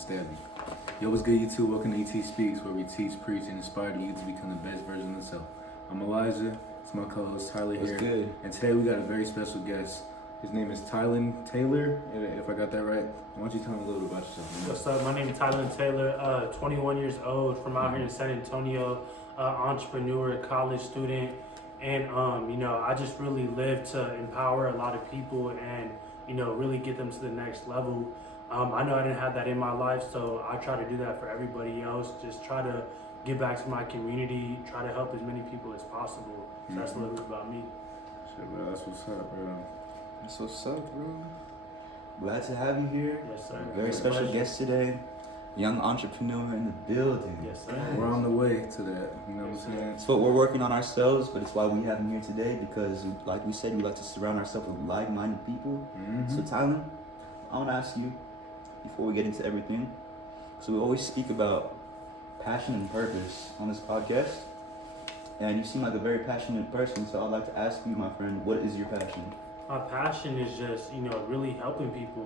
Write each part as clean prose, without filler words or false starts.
Stanley. Yo, what's good, YouTube? Welcome to ET Speaks, where we teach, preach, and inspire you to become the best version of yourself. I'm Elijah. It's my co-host Tyler here. What's good? And today we got a very special guest. His name is Tylen Taylor, if I got that right. Why don't you tell me a little bit about yourself, man? What's up? My name is Tylen Taylor, 21 years old, from out here in San Antonio, entrepreneur, college student, and I just really live to empower a lot of people and really get them to the next level. I know I didn't have that in my life, so I try to do that for everybody else. Just try to give back to my community, try to help as many people as possible. So that's a little bit about me. Shit, bro, that's what's up, bro. That's what's up, bro. Glad to have you here. Yes, sir. Very special Pleasure. guest today. Young entrepreneur in the building. Yes, sir. We're on the way to that, you know what I'm saying? It's what we're working on ourselves, but it's why we have him here today because, like we said, we like to surround ourselves with like-minded people. Mm-hmm. So, Tylen, I want to ask you, before we get into everything, so we always speak about passion and purpose on this podcast, and you seem like a very passionate person, so I'd like to ask you, my friend, what is your passion? My passion is just, really helping people,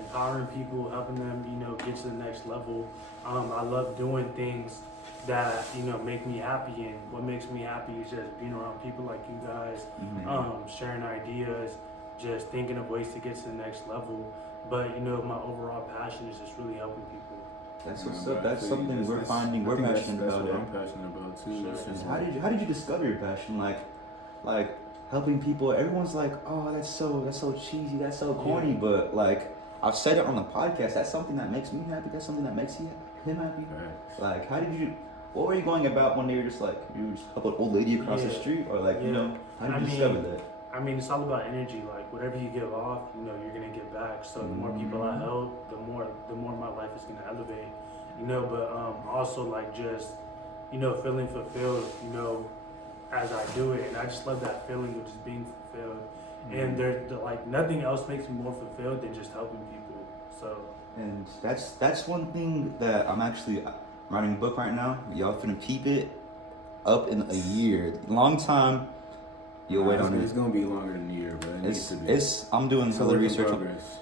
empowering people, helping them, get to the next level. I love doing things that, make me happy. And what makes me happy is just being around people like you guys, sharing ideas, just thinking of ways to get to the next level. But, my overall passion is just really helping people. That's what's up. That's something we're finding we're passionate that's about. what I'm passionate about too. Sure. That's just And how did you discover your passion? Like helping people. Everyone's like, oh, that's so cheesy, that's so corny. Yeah. But like I've said it on the podcast. That's something that makes me happy. That's something that makes him happy. Right. Like, what were you going about when they were just like you were just helping an old lady across the Yeah. street, or like Yeah. how did you discover that? It's all about energy. Like whatever you give off, you're gonna get back. So the more people I help, the more my life is gonna elevate. But also like just feeling fulfilled. As I do it, and I just love that feeling of just being fulfilled. And there's like nothing else makes me more fulfilled than just helping people. So And that's one thing that I'm writing a book right now. Y'all finna peep it up in a year. Long time. You'll wait on It's it. gonna be longer than a year, but it needs to be. I'm doing It's a further work in research on progress.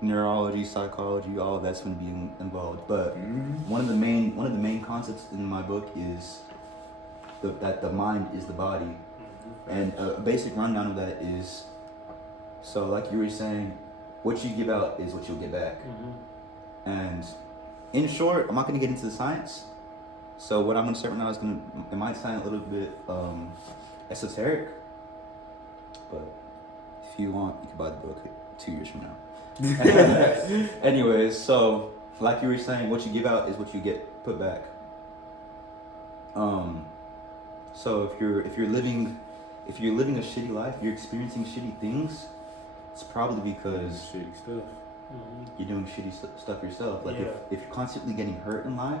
neurology, psychology, all of that's gonna be involved. But Mhm. one of the main concepts in my book is that the mind is the body. And a basic rundown of that is, so like you were saying, what you give out is what you'll get back. And in short, I'm not going to get into the science. So what I'm going to start right now it might sound a little bit esoteric, but if you want, you can buy the book 2 years from now. Anyways, so like you were saying, what you give out is what you get put back. So if you're living a shitty life, you're experiencing shitty things, it's probably because Shitty stuff. you're doing shitty stuff yourself. Like Yeah. if you're constantly getting hurt in life,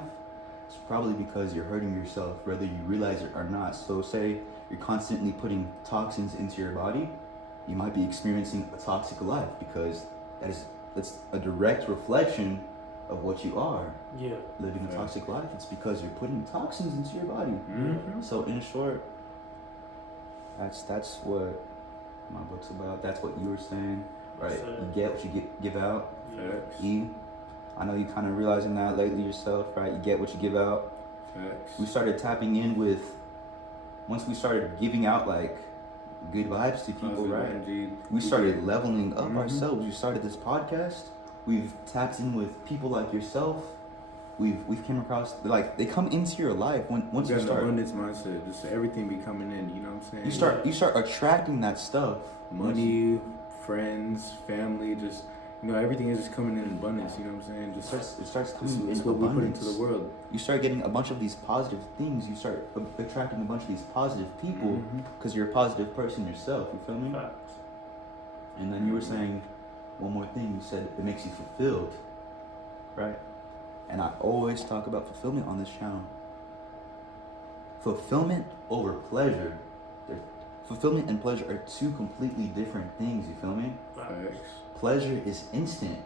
it's probably because you're hurting yourself, whether you realize it or not. So say you're constantly putting toxins into your body, you might be experiencing a toxic life because that's a direct reflection of what you are. Yeah. Living a Yeah. toxic life, it's because you're putting toxins into your body. Mhm. So in short, that's what my book's about. That's what you were saying, right? So- You get what you give out. Facts. I know you kind of realizing that lately yourself, right? You get what you give out. Facts. We started tapping in once we started giving out like good vibes to people, Positive right? energy. We started leveling up Mhm. ourselves. We started this podcast. We've tapped in with people like yourself. We've came across, like, they come into your life once You you got an start. abundance mindset. Just everything be coming in. You know what I'm saying? You start attracting that stuff. Money, friends, family. Just everything is just coming in abundance. You know what I'm saying? Just It starts this coming is in what we put abundance. into the world. You start getting a bunch of these positive things. You start attracting a bunch of these positive people Mhm. because you're a positive person yourself. You feel me? Facts. And then you were saying one more thing. You said it makes you fulfilled, right? And I always talk about fulfillment on this channel. Fulfillment over pleasure. Fulfillment and pleasure are two completely different things. You feel me? Facts. Pleasure is instant.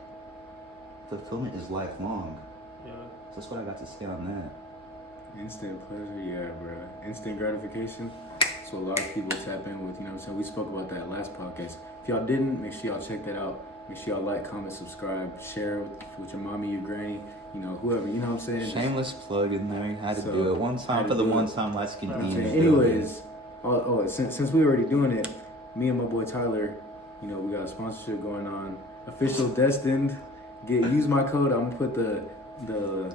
Fulfillment is lifelong. Yeah. So that's what I got to say on that. Instant pleasure, yeah, bro. Instant gratification. So a lot of people tap in with. You know what I'm saying? We spoke about that last podcast. If y'all didn't, make sure y'all check that out. Make sure y'all like, comment, subscribe, share with your mommy, your granny, you know, whoever. You know what I'm saying? Just- Shameless plug in there. You had to So, do it one time had for to the do one it. time light skin Right. Ian. Anyways, since we already doing it, me and my boy Tyler, you know, we got a sponsorship going on. Official Destined. Use my code. I'm gonna put the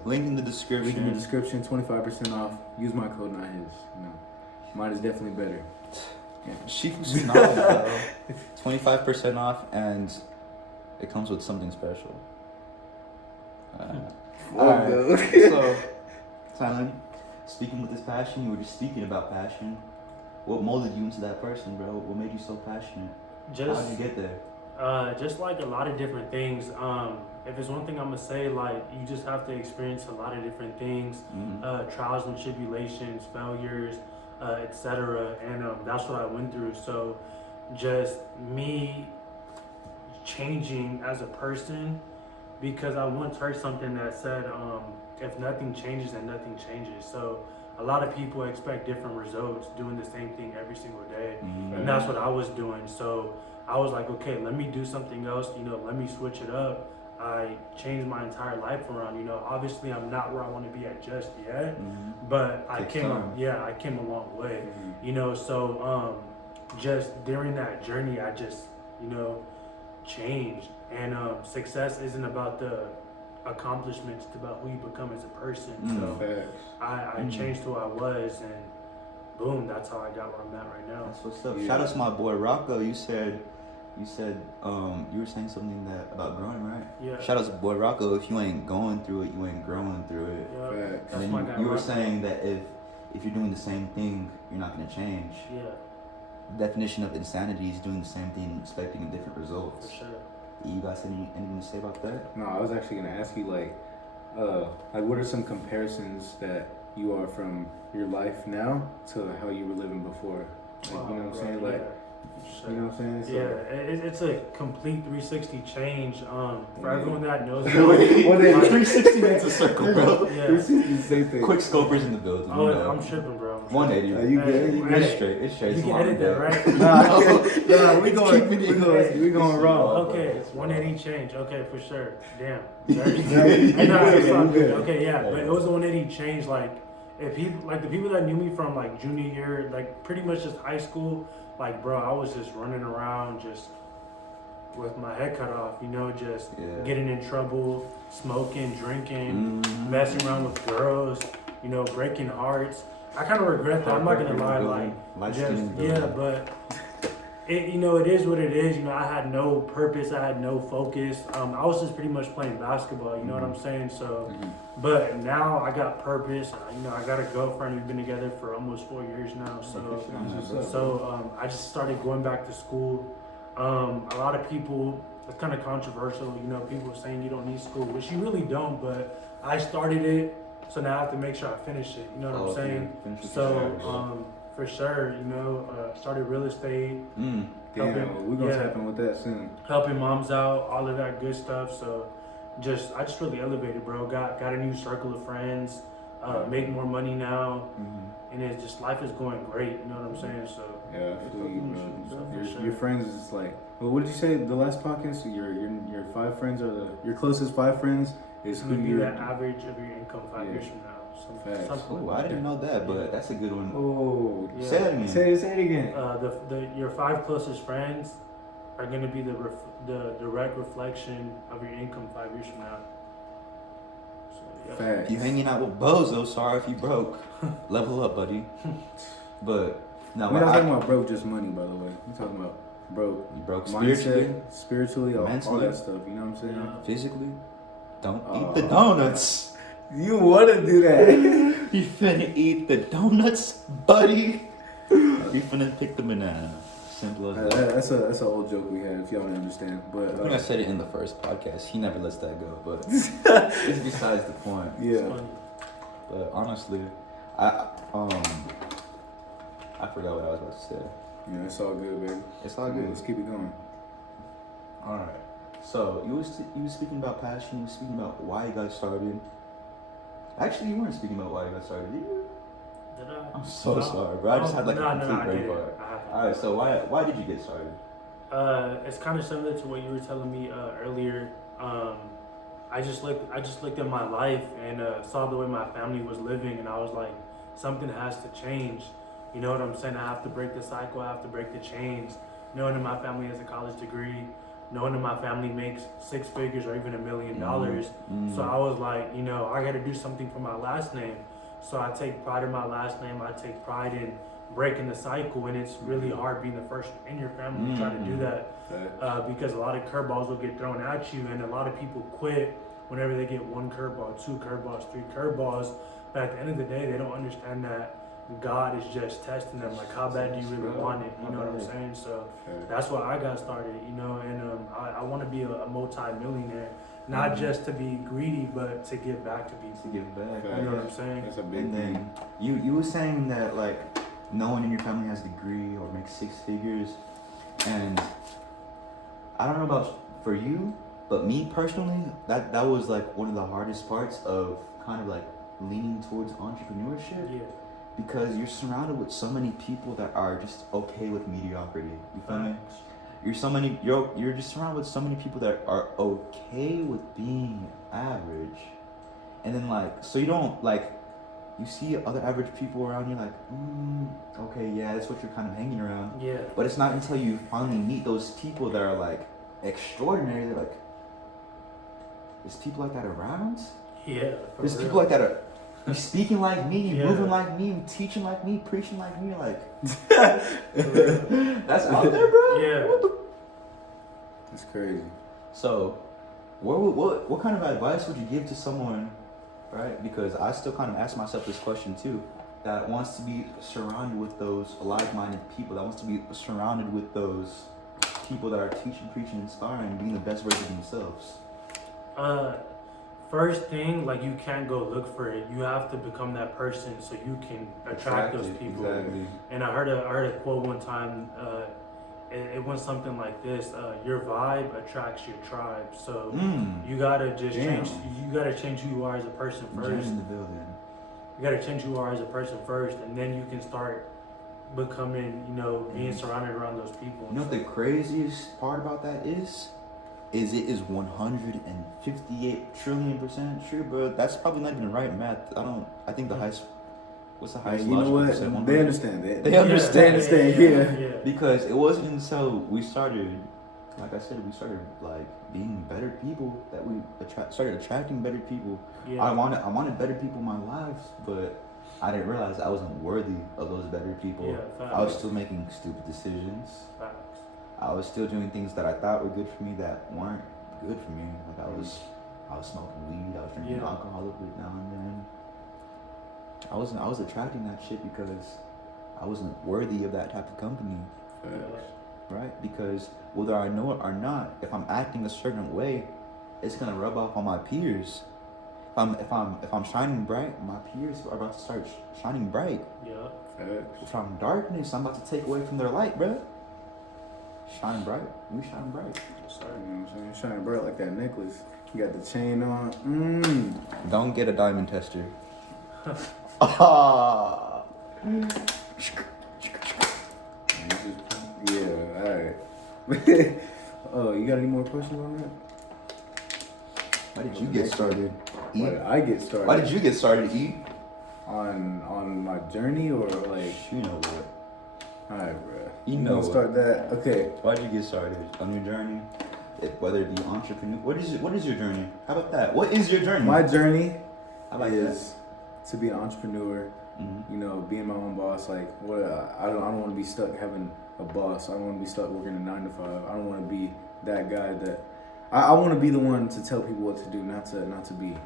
Link in the description. link in the description. 25% off. Use my code, not his. You know, mine is definitely better. Yeah. Shifu Snob, bro. 25% off, and it comes with something special. Alright, so, Tyler, speaking with this passion, you were just speaking about passion. What molded you into that person, bro? What made you so passionate? How did you get there? Just like a lot of different things. If it's one thing I'm gonna say, like you just have to experience a lot of different things, trials and tribulations, failures, etc. And that's what I went through. So, just me changing as a person, because I once heard something that said, if nothing changes, then nothing changes. So a lot of people expect different results doing the same thing every single day. And that's what I was doing. So I was like, okay, let me do something else, you know, let me switch it up. I changed my entire life around, you know. Obviously I'm not where I want to be at just yet, but I Takes came time. I came a long way. You know, so just during that journey I just, you know, changed. And success isn't about the accomplishments, it's about who you become as a person. So Facts. I changed who I was, and boom, that's how I got where I'm at right now. That's what's up. Yeah. Shout out to my boy Rocco. You said you were saying something about growing, right? Yeah. Shout out to boy Rocco. If you ain't going through it, you ain't growing through it. Yeah. Facts. That's And my then guy. you were Rocco. saying that if you're doing the same thing, you're not gonna change. Yeah, The definition of insanity is doing the same thing and expecting different results. for sure. You guys anything to say about that? No, I was actually gonna ask you like what are some comparisons that you are from your life now to how you were living before? Like, you know what I'm saying? Like, you know what I'm saying? So, Yeah, it's a complete 360 change. For everyone that knows me, What they- like, 360 makes a circle, bro. yeah. 360 is the same thing. Quick scopers in the building. Oh, you know. I'm tripping, bro. I'm tripping. 180. Are you good? You Hey, good? It's straight. It's straight. You It's can long edit that, day. right? Nah, we going raw. Okay, 180 change. Okay, for sure. Damn. Yeah, you No, good, it's all you good. good. Okay, yeah, but it was a 180 change. Like, if people, like the people that knew me from like junior year, like pretty much just high school, like bro, I was just running around just with my head cut off, you know, just Yeah. getting in trouble, smoking, drinking, Mhm. messing around with girls, you know, breaking hearts. I kind of regret that. I'm not gonna lie, like, Light just, skin yeah, building. but it, you know, it is what it is. You know, I had no purpose, I had no focus. I was just pretty much playing basketball. You know what I'm saying? So, but now I got purpose. You know, I got a girlfriend. We've been together for almost 4 years now. So, I just started going back to school. A lot of people, it's kind of controversial. You know, people saying you don't need school, which you really don't. But I started it, so now I have to make sure I finish it. You know what I'm saying? So, for sure, you know, started real estate, Mm. Damn, we're gonna Yeah. tap in with that soon. helping moms out, all of that good stuff. So, I just really elevated, bro. Got a new circle of friends. Make more money now, and it's just life is going great. You know what I'm saying? So, Yeah, I feel you, So bro. for Your, sure. your friends is like, well, what did you say the last podcast? Your 5 friends are your closest 5 friends is it's who gonna be you. the average of your income 5 Yeah. years from now. Facts. Something Oh, like I didn't know that, but that's a good one. Oh, Yeah. Say that again. say it again. Your 5 closest friends are gonna be the direct reflection of your income 5 years from now. So, yeah. Facts. If you hanging out with Bozo, sorry if you broke. Level up, buddy. But no, We're not I, talking about broke just money, by the way. We're talking about broke you broke mindset, spiritually, spiritually, all mentally. that stuff. You know what I'm saying? Yeah. physically. Don't Oh. eat the donuts. You want to do that? You finna eat the donuts, buddy. You finna pick the banana. Simple as that. That's an old joke we had. If y'all don't understand, but I think I said it in the first podcast. He never lets that go, but it's besides the point. It's yeah. funny. But honestly, I forgot what I was about to say. Yeah, it's all good, baby. It's all good. Let's keep it going. All right. So you was speaking about passion. You was speaking about why you got started. Actually, you weren't speaking about why you got started. Did you? Did I? I'm so No. sorry, bro. I just had like a No, complete I brain didn't. fart. I haven't. All right. So why did you get started? It's kind of similar to what you were telling me earlier. I just looked at my life and saw the way my family was living, and I was like, something has to change. You know what I'm saying? I have to break the cycle. I have to break the chains. Knowing that my family has a college degree, knowing that my family makes six figures or even $1 million. So I was like, you know, I got to do something for my last name. So I take pride in my last name. I take pride in breaking the cycle, and it's really hard being the first in your family to try to do that because a lot of curveballs will get thrown at you, and a lot of people quit whenever they get one curveball, two curveballs, three curveballs. But at the end of the day, they don't understand that God is just testing them. Like, how bad do you really want it? You know what I'm saying? So that's why I got started, you know, and I want to be a multi-millionaire, not just to be greedy, but to give back to people. To give back. You know what I'm saying? That's a big And thing. then you were saying that like no one in your family has a degree or makes six figures, and I don't know about for you, but me personally, that was like one of the hardest parts of kind of like leaning towards entrepreneurship. Yeah. Because you're surrounded with so many people that are just okay with mediocrity. You feel me? You're just surrounded with so many people that are okay with being average. And then like, so you don't like, you see other average people around you like, okay, yeah, that's what you're kind of hanging around. Yeah. But it's not until you finally meet those people that are like extraordinary, they're like, there's people like that around? Yeah. There's people like that are speaking like me, Yeah. moving like me, teaching like me, preaching like me, like that's out there, bro. Yeah. What the- It's crazy. So, what kind of advice would you give to someone, right? Because I still kind of ask myself this question too, that wants to be surrounded with those like-minded people, that wants to be surrounded with those people that are teaching, preaching, inspiring, being the best version of themselves. First thing, like, you can't go look for it. You have to become that person so you can attract those people. Exactly. And I heard a quote one time. It went something like this: your vibe attracts your tribe. So you gotta just Damn. change. You gotta change who you are as a person Jam first. in the building. You gotta change who you are as a person first, and then you can start becoming, you know, being surrounded around those people. You know what the craziest part about that is it is 158 trillion% true, bro. That's probably not even the right math. I think the highest, what's the highest You know logical what? percent? They 100? understand that. They understand. Yeah. Because it wasn't until we started, like I said, we started like being better people that we started attracting better people. Yeah. I wanted better people in my lives, but I didn't realize I wasn't worthy of those better people. Yeah, I was still making stupid decisions. Facts. I was still doing things that I thought were good for me that weren't good for me. Like I was smoking weed, I was drinking alcohol every now and then. I was attracting that shit because I wasn't worthy of that type of company, right? Because whether I know it or not, if I'm acting a certain way, it's gonna rub off on my peers. If I'm shining bright, my peers are about to start shining bright. Yeah. If I'm darkness, I'm about to take away from their light, bruh. Shine bright. We shine bright. Sorry, you know what I'm saying? Shining bright like that necklace. You got the chain on. Don't get a diamond tester. Ah. Yeah, alright. Oh, you got any more questions on that? Why did you get started? Why did I get started? Why did you get started? Eat. On my journey or like? You know what? Alright, bro. You know gonna start that? Okay. Why did you get started on your journey? Whether it be entrepreneur, what is your journey? How about that? What is your journey? My journey I like is to be an entrepreneur. Mm-hmm. You know, being my own boss. Like, what? I don't want to be stuck having a boss. I don't want to be stuck working a 9 to 5. I don't want to be that guy that. I want to be the one to tell people what to do, not to be,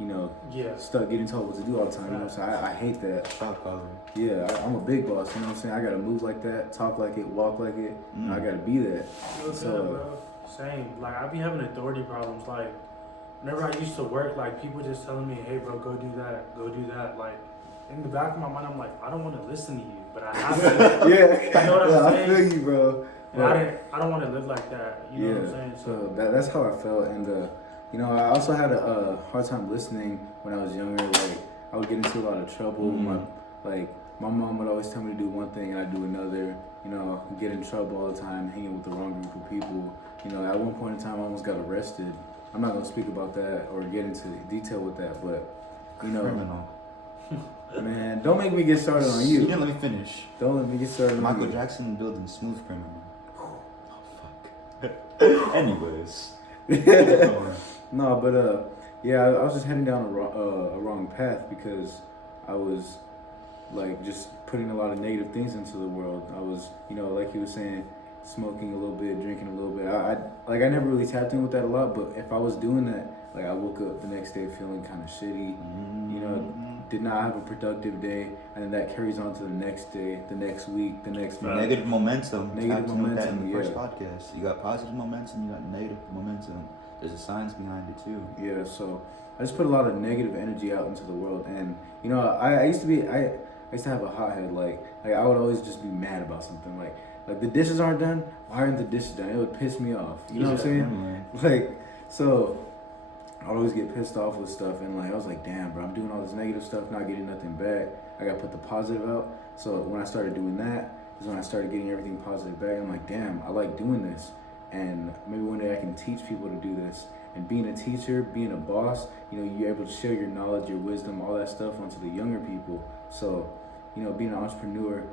you know, stuck getting told what to do all the time. You know what I'm saying? I hate that. Shot caller. Yeah, I'm a big boss. You know what I'm saying? I gotta move like that, talk like it, walk like it. I gotta be that. Bro. Same. Like, I be having authority problems. Like, whenever I used to work, like, people just telling me, hey, bro, go do that, go do that. Like, in the back of my mind, I'm like, I don't want to listen to you, but I have to. Yeah, You know what I'm saying? I feel you, bro. And I don't want to live like that. You know what I'm saying? So that's how I felt. And, you know, I also had a hard time listening when I was younger. Like, I would get into a lot of trouble. My mom would always tell me to do one thing and I'd do another. you know, get in trouble all the time, hanging with the wrong group of people. You know, at one point in time, I almost got arrested. I'm not gonna speak about that or get into detail with that, but you know, Criminal. man, don't make me get started on You you. didn't let me finish. Don't let me get started on Michael you. Jackson building Smooth Criminal. Oh fuck. Anyways. No, but yeah, I was just heading down a wrong path because I was like just putting a lot of negative things into the world. I was, you know, like you were saying, smoking a little bit, drinking a little bit. I never really tapped in with that a lot, but if I was doing that, like I woke up the next day feeling kind of shitty, you know, did not have a productive day, and then that carries on to the next day, the next week, the next month. Negative momentum. Negative Tapped in with that in momentum, the first yeah. podcast. You got positive momentum, you got negative momentum. There's a science behind it too. Yeah, so I just put a lot of negative energy out into the world, and you know, I used to have a hothead. Like I would always just be mad about something. Like the dishes aren't done. Why aren't the dishes done? It would piss me off. You know what I'm saying? Like so, I always get pissed off with stuff, and like I was like, damn, bro, I'm doing all this negative stuff, not getting nothing back. I gotta put the positive out. So when I started doing that, is when I started getting everything positive back. I'm like, damn, I like doing this. And maybe one day I can teach people to do this. And being a teacher, being a boss, you know, you're able to share your knowledge, your wisdom, all that stuff onto the younger people. So, you know, being an entrepreneur,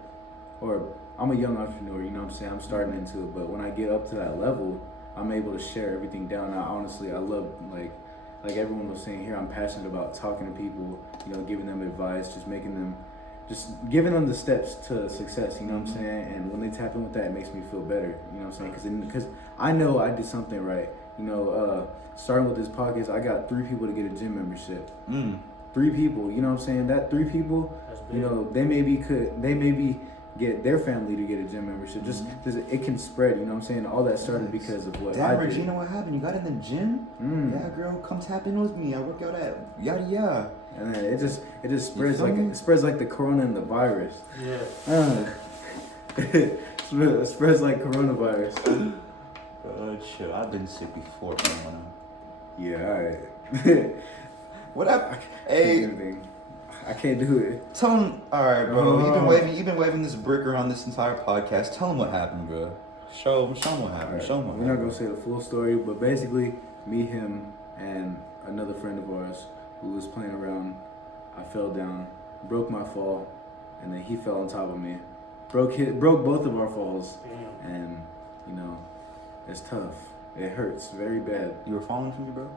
or I'm a young entrepreneur, you know what I'm saying? I'm starting into it. But when I get up to that level, I'm able to share everything down. Now, honestly, I love, like everyone was saying here, I'm passionate about talking to people, you know, giving them advice, just giving them the steps to success, you know what I'm saying? And when they tap in with that, it makes me feel better, you know what I'm saying? Because I know I did something right. You know, starting with this podcast, I got 3 people to get a gym membership. 3 people, you know what I'm saying? That 3 people, you know, they maybe get their family to get a gym membership. Just it can spread, you know what I'm saying? All that started because of what Damn, I did. Regina, what happened? You got in the gym? Yeah, girl, come tap in with me. I work out at yada yada. And then it just spreads like the corona and the virus. Yeah. It spreads like coronavirus. Chill. I've been sick before, man. Yeah, alright. What up? Hey, I can't do it. tell him. All right, bro. Oh. You've been waving this brick around this entire podcast. Tell him what happened, bro. Show him what happened. Alright, Show him what we're not happened. gonna say the full story, but basically, me, him, and another friend of ours who was playing around, I fell down, broke my fall, and then he fell on top of me, broke both of our falls, Damn. and you know, it's tough. It hurts very bad. You were falling from me, bro.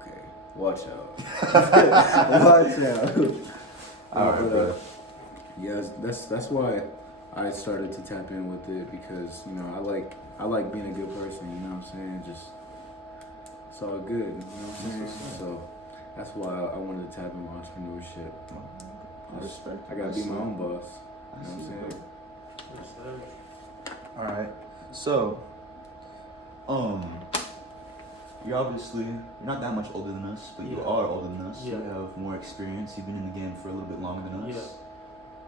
Okay, watch out. Watch out. All right, bro. Yeah, that's why I started to tap in with it, because you know I like being a good person. You know what I'm saying? Just it's all good. You know what I'm saying? So that's why I wanted to tap in with entrepreneurship. I respect. I gotta be my own boss. I You know what I'm see, saying? Yes, sir. All right. So, you're not that much older than us, but you Yeah. are older than us. Yeah. You have more experience. You've been in the game for a little bit longer than us. Yeah.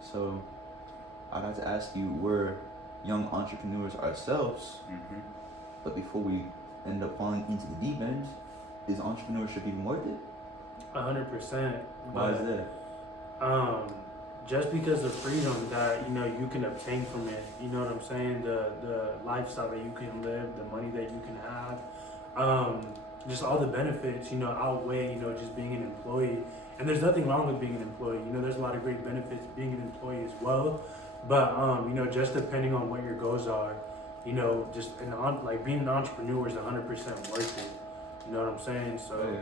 So, I'd have to ask you, we're young entrepreneurs ourselves, Mm-hmm. but before we end up falling into the deep end, is entrepreneurship even worth it? 100%. Why is that? Just because of freedom that you can obtain from it, you know what I'm saying, the lifestyle that you can live, the money that you can have, just all the benefits outweigh just being an employee. And there's nothing wrong with being an employee. There's a lot of great benefits being an employee as well, but just depending on what your goals are, just being an entrepreneur is 100% worth it. You know what I'm saying? So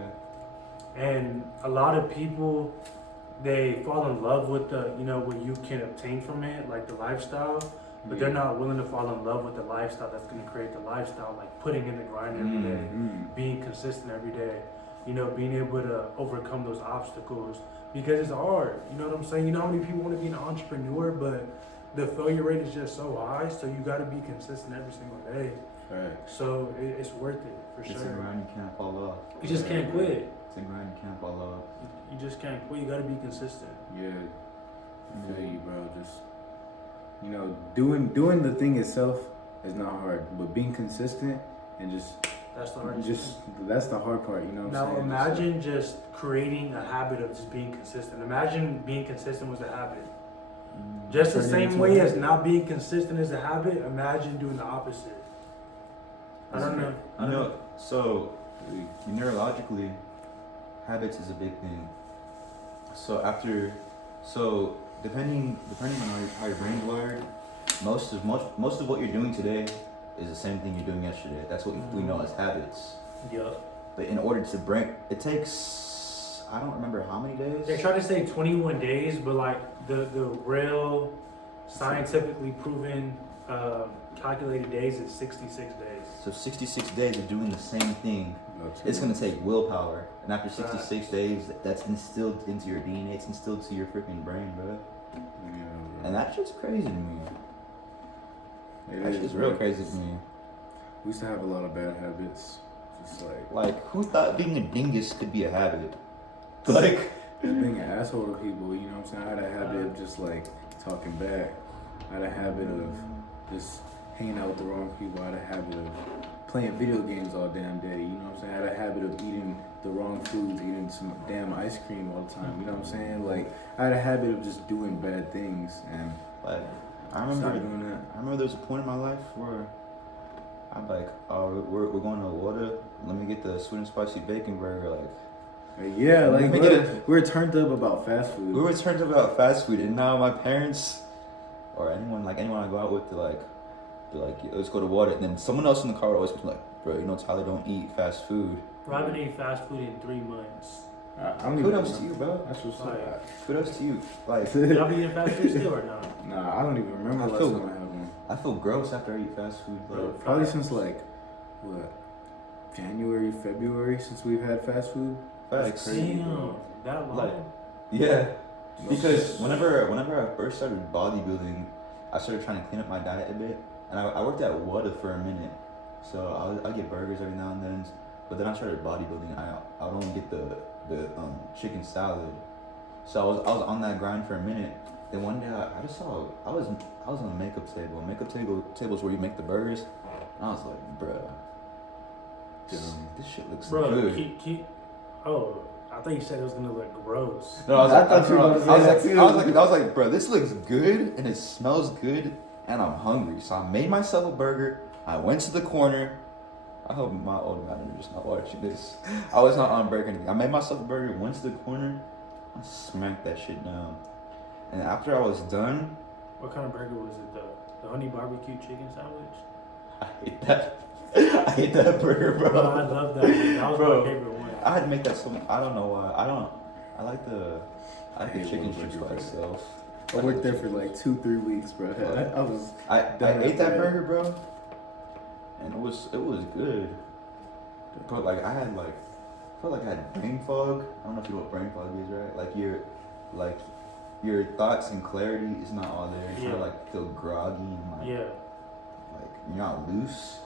and a lot of people, they fall in love with the what you can obtain from it, like the lifestyle, but they're not willing to fall in love with the lifestyle that's going to create the lifestyle, like putting in the grind every day, being consistent every day, being able to overcome those obstacles, because it's hard. You know what I'm saying? You know how many people want to be an entrepreneur, but the failure rate is just so high, so you got to be consistent every single day. Right. So it's worth it for It's a sure. grind you can't fall off. You just can't quit. It's a grind you can't fall off. You just can't quit. You got to be consistent. Yeah. I feel you, bro. Just doing the thing itself is not hard, but being consistent and That's the hardest. that's the hard part. You know what I'm Now saying? imagine just creating a habit of just being consistent. Imagine being consistent was a habit. Just the turn it same into way a as habit. not being consistent is a habit, imagine doing the opposite. I don't know. I You don't know, so neurologically, habits is a big thing. So depending on how your brain's wired, most of what you're doing today is the same thing you're doing yesterday. That's what we know as habits. Yup. But in order to break, it takes, I don't remember how many days. They try to say 21 days, but like the real scientifically proven calculated days is 66 days. So 66 days of doing the same thing. It's gonna take willpower, and after 66 days, that's instilled into your DNA. It's instilled to your freaking brain, bro. Yeah, And that shit's crazy to me. it That is, shit's bro. real crazy to me. We used to have a lot of bad habits. Just like Like, who thought being a dingus could be a habit? Like, just being an asshole to people, you know what I'm saying? I had a habit of just like talking back. I had a habit of just hanging out with the wrong people. I had a habit of playing video games all damn day, you know what I'm saying? I had a habit of eating the wrong foods, eating some damn ice cream all the time, you know what I'm saying? Like, I had a habit of just doing bad things, and I stop remember doing that. I remember there was a point in my life where I'm like, oh, we're going to water. Let me get the sweet and spicy bacon burger. Like, Yeah, like, Make bro, it we're turned up about fast food. we were turned about fast food, and now my parents or anyone I go out with, they're like, "Yeah, let's go to water." And then someone else in the car would always be like, "Bro, you know Tyler don't eat fast food." Bro, I haven't ate fast food in 3 months. I don't even Kudos know. to you, bro. That's what's Like, up. Kudos to you. Like, Y'all be eating fast food still or not? Nah, I don't even remember I last feel- time I had one. I feel gross after I eat fast food. Bro, Like, Probably since like, what, January, February, since we've had fast food. facts. crazy, Damn, bro. that long? Like, yeah. Because whenever I first started bodybuilding, I started trying to clean up my diet a bit, and I worked at Wada for a minute. So I get burgers every now and then, but then I started bodybuilding. I would only get the chicken salad. So I was on that grind for a minute. Then one day I just saw I was on a makeup table. Tables where you make the burgers. And I was like, bruh, this shit looks Bro, good. oh, I thought you said it was gonna look gross. No, I was I like, thought you were I gonna was say like, that too. I was like, bro, this looks good and it smells good, and I'm hungry. So I made myself a burger. I went to the corner. I hope my old manager's not watching this. I was not on break or anything. I made myself a burger. Went to the corner. I smacked that shit down. And after I was done, What kind of burger was it though? The honey barbecue chicken sandwich? I ate that. I ate that burger, bro. Bro, I love that. That was Bro. my favorite one. I had to make that so. I don't know why. I like the hate chicken Whataburger strips by burger. itself. I worked there for like 2-3 weeks, bro. I was I Done ate that after burger, bro, and it was good. But like I felt like I had brain fog. I don't know if you know what brain fog is, right? Like your thoughts and clarity is not all there. You Yeah. feel like feel groggy and like Yeah. you're not loose.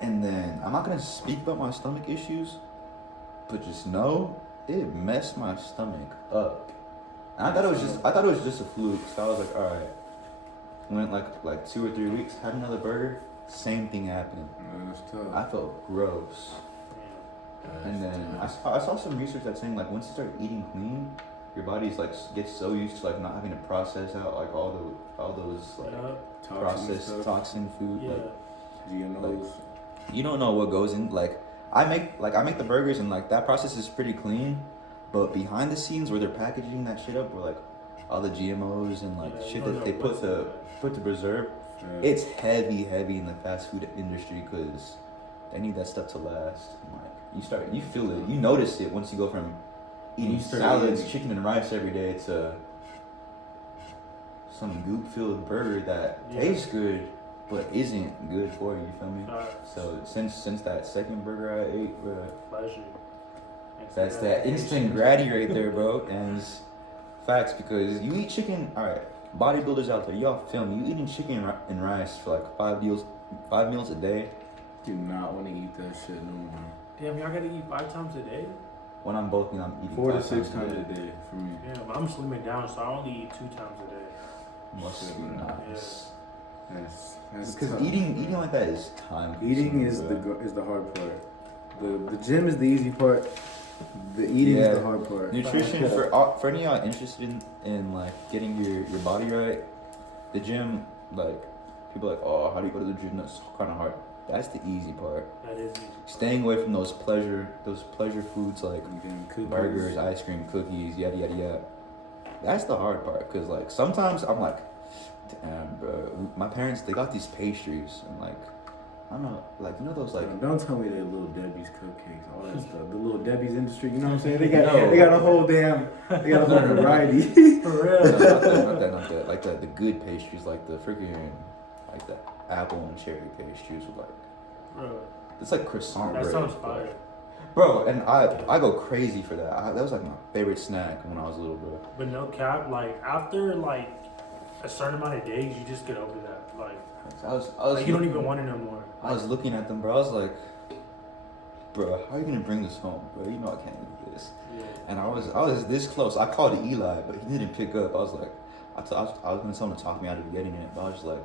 And then I'm not gonna speak about my stomach issues, but just know it messed my stomach up. And I thought it was just a fluke. So I was like, all right. Went like 2 or 3 weeks, had another burger, same thing happened. that's tough. I felt gross. And then I saw some research that's saying like once you start eating clean, your body's like gets so used to like not having to process out like all those like processed toxin food. Yeah. Like GMOs. you don't know what goes in. Like I make the burgers and like that process is pretty clean, but behind the scenes where they're packaging that shit up, where like all the GMOs and like Yeah, you shit don't that know they what's in it. put to preserve, it's heavy in the fast food industry because they need that stuff to last. And, like you feel it, you notice it once you go from eating You start salads, eating- chicken and rice every day to some goop-filled burger that Yeah. tastes good but isn't good for you. You feel me? Facts. So since that second burger I ate, bro, Pleasure. that's that instant gratty right there, bro. And it's facts because you eat chicken. All right, bodybuilders out there, y'all feel me? You eating chicken and rice for like 5 meals a day. Do not want to eat that shit no more. Damn, y'all gotta eat 5 times a day? When I'm bulking, I'm eating 4 to 5 6 times a day for me. Yeah, but I'm slimming down, so I only eat 2 times a day. Must be nice. That's Because tough. eating like that is time. Eating consuming, is bro. the hard part. The gym is the easy part. The eating Yeah. is the hard part. Nutrition for any of y'all interested in like getting your body right, the gym, like people are like, oh, how do you go to the gym? That's kind of hard. That's the easy part. That is easy. Staying away from those pleasure foods like Getting cookies. burgers, ice cream, cookies, yada yada yada. That's the hard part, cause like sometimes I'm like, damn, bro. My parents, they got these pastries and like, I don't know, like you know those like. Don't tell me they're Little Debbie's cupcakes, all that stuff. The Little Debbie's industry, you know what I'm saying? They got No. they got a whole variety. For No, real. not that. Like the good pastries, like the freaking, like the apple and cherry pastries with like, Bro, it's like croissant that bread. sounds fire. Bro, and I go crazy for that. That was like my favorite snack when I was little, bro. But no cap, like after like a certain amount of days, you just get over that. Like, I was like you don't even want it no more. I was looking at them, bro. I was like, bro, how are you gonna bring this home, bro? You know I can't eat this. Yeah. And I was this close. I called Eli, but he didn't pick up. I was like, I was gonna tell him to talk me out of getting it, but I was just like,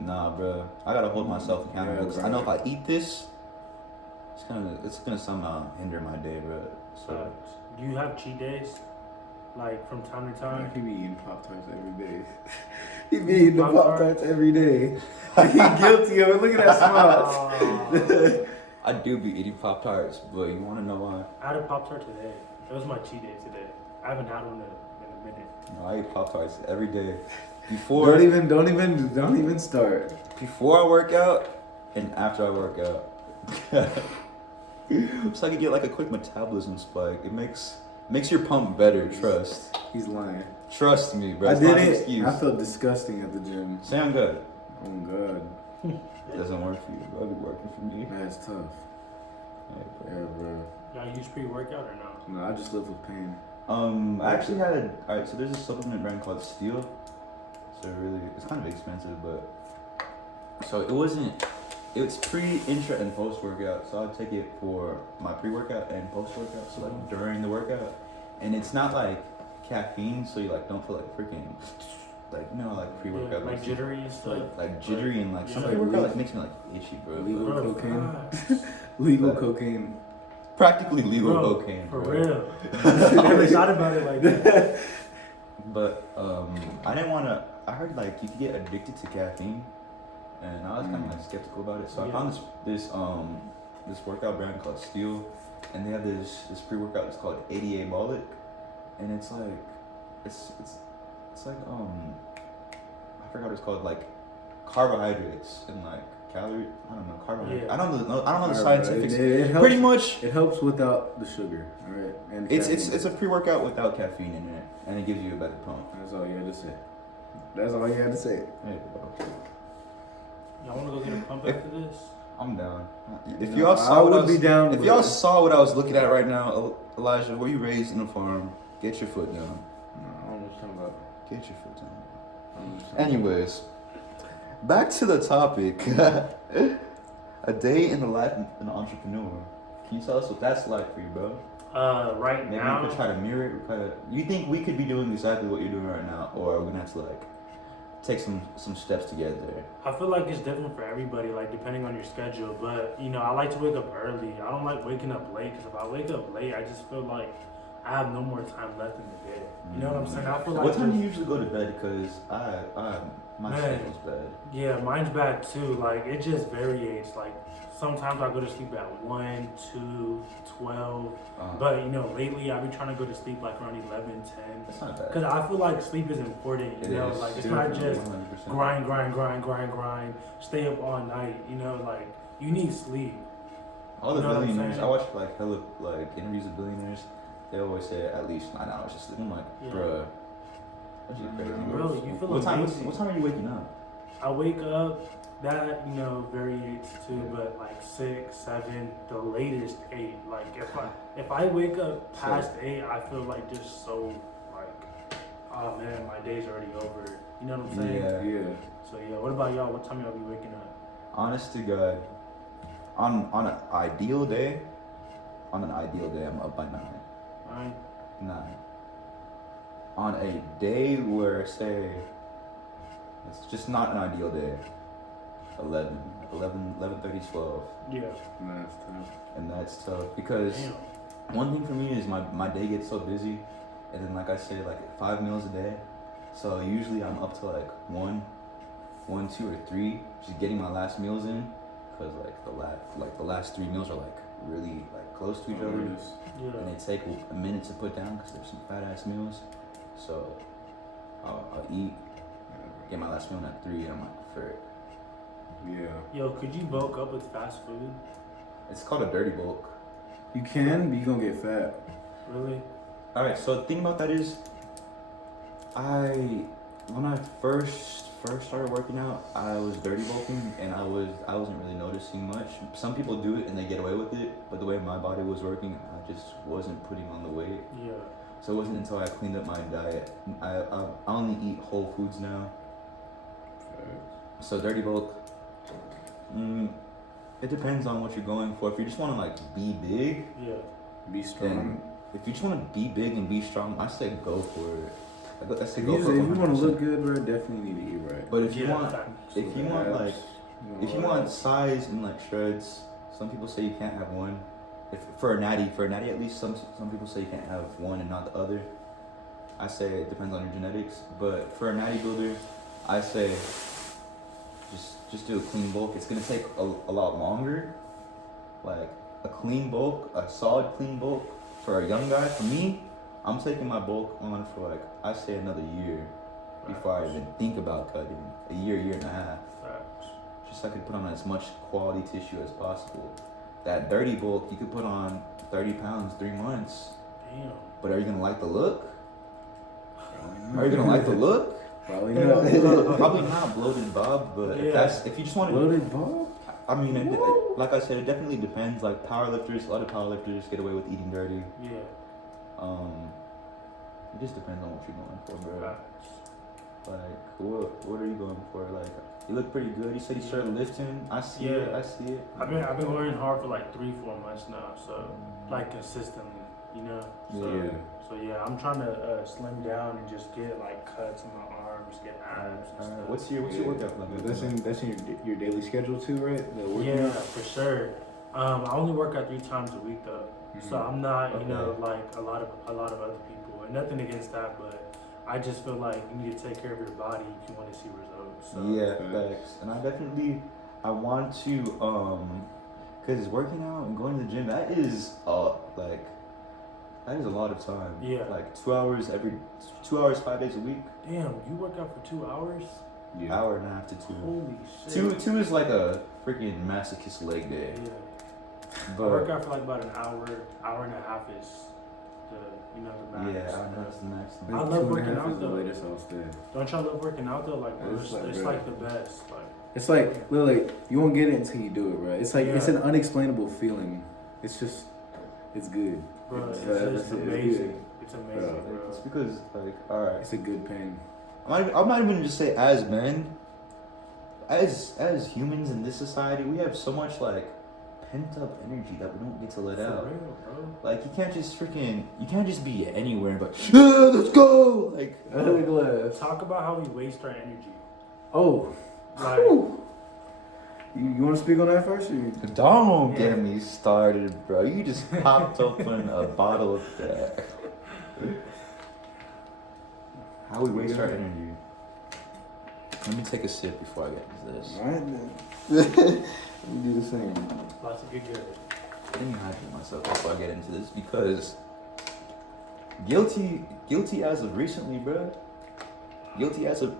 nah, bro. I gotta hold myself accountable. Yeah, 'Cause I know if I eat this, it's gonna somehow hinder my day, bro. So Do you have cheat days? Like from time to time? He be eating Pop-Tarts every day. He be eating the Pop-Tarts every day. He guilty of it. Look at that smile. I do be eating Pop-Tarts, but you wanna know why? I had a Pop Tart today. It was my cheat day today. I haven't had one in a minute. No, I eat Pop-Tarts every day. Don't even start. Before I work out and after I work out. So I can get like a quick metabolism spike. It makes your pump better, trust. He's lying. Trust me, bro. I It's not did an it. excuse. I felt disgusting at the gym. Say I'm good. Oh God, It doesn't work for you, bro. It'll be working for me. that's tough. Hey, Yeah, bro. bro. Y'all use pre-workout or no? No, I just live with pain. I actually had alright, so there's a supplement brand called Steel. So really it's kind of expensive, but so it's pre, intra, and post workout. So I'd take it for my pre workout and post workout. So like during the workout. And it's not like caffeine, so you like don't feel like freaking like you know like pre workout Yeah, like jittery and stuff. like jittery and like some Yeah. pre workout like makes me like itchy, bro. Legal Bro, cocaine. facts. Legal But- cocaine. Practically legal Bro, cocaine, For bro. real. I never thought about it like that. But I didn't want to. I heard like you could get addicted to caffeine, and I was kind of like skeptical about it. So I Yeah. found this workout brand called Steel, and they have this pre workout that's called ADA Bolic, and it's like it's like I forgot what it's called, like carbohydrates and like calorie. I don't know carbohydrates. Yeah. I don't know the It scientific. helps, Pretty much, It helps without the sugar, alright? And it's caffeine. a pre workout without caffeine in it, and it gives you a better pump. That's all you had to say. That's all you had to say. Hey, bro. Y'all want to go get a pump after this? I'm down. If No, y'all saw I what I would was, be down. if with y'all it. saw what I was looking at right now, Elijah, were you raised in a farm? Get your foot down. No, I don't know what you're talking about. Get your foot down. I don't know what you're talking Anyways, back to the topic. A day in the life of an entrepreneur. Can you tell us what that's like for you, bro? Right Maybe now, we could try to mirror it. You think we could be doing exactly what you're doing right now, or are we gonna have to like take some steps together? I feel like it's different for everybody, like depending on your schedule. But you know, I like to wake up early. I don't like waking up late because if I wake up late, I just feel like I have no more time left in the day. You know what I'm saying? I feel like What time do just- you usually go to bed? Because my Man. schedule's bad. Yeah, mine's bad too. Like it just varies. Like sometimes I go to sleep at 1, 2, 12. But you know, lately I've been trying to go to sleep like around 11, 10. That's not bad. Because I feel like sleep is important. You It know, is. like it's not just 100%. grind, stay up all night. You know, like you need sleep. All the You know what I'm billionaires, saying? I watch like hella like interviews with billionaires. They always say at least 9 hours of sleep. I'm like, Yeah. bruh, that's just crazy. Bro, you feel what time? amazing. What time are you waking up? I wake up. That you know varies too, but like 6, 7, the latest 8. Like if I wake up past 8, I feel like just so like, oh man, my day's already over. You know what I'm saying? Yeah. Yeah. So yeah, what about y'all? What time y'all be waking up? Honest to God, on an ideal day, I'm up by 9. 9. 9. On a day where say it's just not an ideal day, 11, 11:30, 12, Yeah. No, that's tough. and that's tough because Damn. one thing for me is my day gets so busy, and then like I said, like 5 meals a day. So usually I'm up to like one, 2, or 3, just getting my last meals in, cause like the last 3 meals are like really like close to each other, Yeah. and they take a minute to put down, cause there's some fat ass meals. So I'll eat, get my last meal at 3, and I'm like, frick. Yeah. Yo, could you bulk up with fast food? It's called a dirty bulk. You can, but you gonna get fat. Really? All right, so the thing about that is, when I first started working out, I was dirty bulking, and I wasn't really noticing much. Some people do it and they get away with it, but the way my body was working, I just wasn't putting on the weight. Yeah. So it wasn't until I cleaned up my diet. I only eat whole foods now. So dirty bulk. It depends on what you're going for. If you just want to like be big, Yeah. Be strong. then if you just want to be big and be strong, I say go for it. I say If go you, for it. if you want to 100%. look good, bro, definitely need to eat right. But if you Yeah, want, facts. if you want like, Abs, if you want size and like shreds, some people say you can't have one. If for a natty at least, some people say you can't have one and not the other. I say it depends on your genetics. But for a natty builder, I say just do a clean bulk. It's gonna take a lot longer. Like a clean bulk, a solid clean bulk for a young guy. For me, I'm taking my bulk on for like I say another year before I even think about cutting. A year and a half. Facts. Just so I could put on as much quality tissue as possible. That dirty bulk, you could put on 30 pounds, 3 months. Damn. But are you gonna like the look? Are you gonna like the look? Probably not. Probably not bloated Bob, but Yeah. if you just want to, Loaded ball? I mean, like I said, it definitely depends. Like powerlifters, a lot of powerlifters get away with eating dirty. Yeah. It just depends on what you're going for, bro. Facts. Like, what are you going for? Like, you look pretty good. You said you started lifting. I see it. Yeah. I see it. I've been working hard for like 3-4 months now, so like consistently, you know. So, Yeah. So yeah, I'm trying to slim down and just get like cuts in my arms, get abs and stuff. What's your workout plan? That's in your daily schedule too, right? The working Yeah, out? for sure. I only work out 3 times a week though, so I'm not, you know, like a lot of other people. And nothing against that, but I just feel like you need to take care of your body if you want to see results. So. Yeah, facts. And I want to, cause working out and going to the gym, that is that is a lot of time. Yeah. Like 2 hours 5 days a week. Damn, you work out for 2 hours? Yeah. Hour and a half to 2. Holy shit. Two is like a freaking masochist leg day. Yeah. I But work out for like about an hour and a half is the max. yeah, I know that's the next I one. love 2.5 working out, is the though. latest I'll stay. Don't y'all love working out though? Like, bro, It's like, it's bro. like the best. Like, It's like, literally, you won't get it until you do it, right? It's like, it's Yeah. an unexplainable feeling. It's just, it's good. bro, it's It's just good. amazing. It's amazing, Bro. bro. It's because like, all right. It's a good pain. I'm not even gonna just say as men, as humans in this society, we have so much like pent up energy that we don't get to let For out. real, bro. Like you can't just be anywhere but yeah, let's go. Like Talk about how we waste our energy. Oh, Like, you want to speak on that first? Or you? don't Yeah. get me started, bro. You just popped open a bottle of that. How we waste our energy. Let me take a sip before I get into this. All right, then. Let me do the same. lots of good. Let me hydrate myself before I get into this because guilty as of recently, bro. Guilty as of.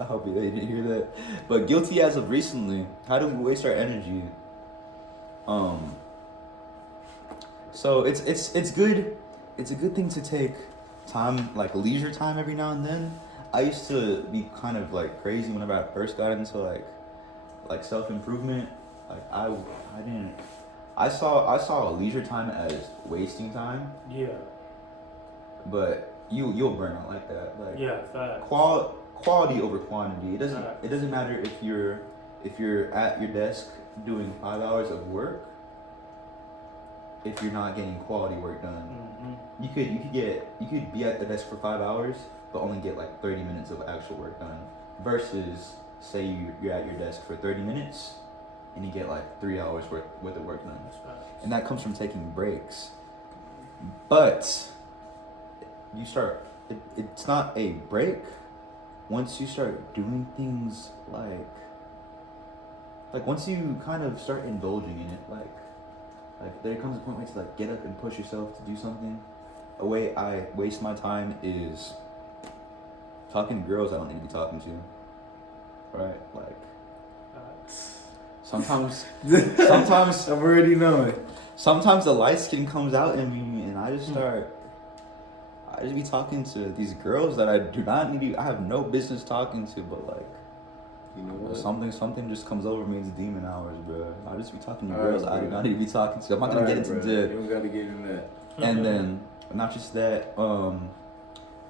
I hope you didn't hear that, but guilty as of recently. How do we waste our energy? So it's good. It's a good thing to take time, like leisure time, every now and then. I used to be kind of like crazy whenever I first got into like self improvement. Like I saw leisure time as wasting time, Yeah. but you'll burn out like that. Like Yeah, facts. quality over quantity. It Facts. doesn't matter if you're at your desk doing 5 hours of work. If you're not getting quality work done, Mm-hmm. you could be at the desk for 5 hours, but only get like 30 minutes of actual work done. Versus say you're at your desk for 30 minutes, and you get like 3 hours worth of work done. And that comes from taking breaks. But you start, it's not a break once you start doing things like once you kind of start indulging in it, like there comes a point where you have to like get up and push yourself to do something. A way I waste my time is talking to girls I don't need to be talking to. Right? Like sometimes I'm already knowing. Sometimes the light skin comes out in me, and I just be talking to these girls that I do not need. I have no business talking to, but like, you know what? Something just comes over me. It's demon hours, bro. I just be talking to girls I do not need to be talking to. I'm not gonna get into You don't gotta get into that. And then not just that,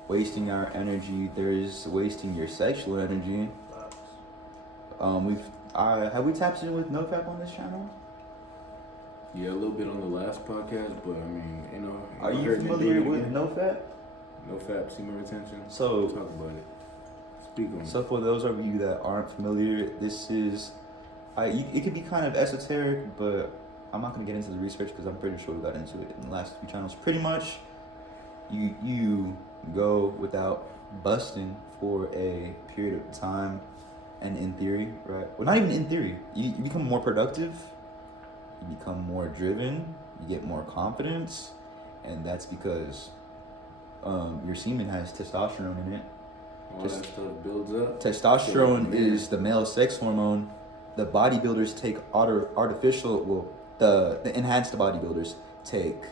wasting our energy. There's wasting your sexual energy. Have we tapped in with NoFap on this channel? Yeah, a little bit on the last podcast, but I mean, you know. Are you familiar with NoFap? NoFap, semen retention. So talk about it. Speak on it. So for those of you that aren't familiar, this is, it could be kind of esoteric, but I'm not gonna get into the research because I'm pretty sure we got into it in the last few channels. Pretty much, you go without busting for a period of time, and in theory, right? Well, not even in theory. You become more productive. You become more driven. You get more confidence, and that's because your semen has testosterone in it. All that stuff builds up. Testosterone is the male sex hormone. The bodybuilders take the enhanced bodybuilders take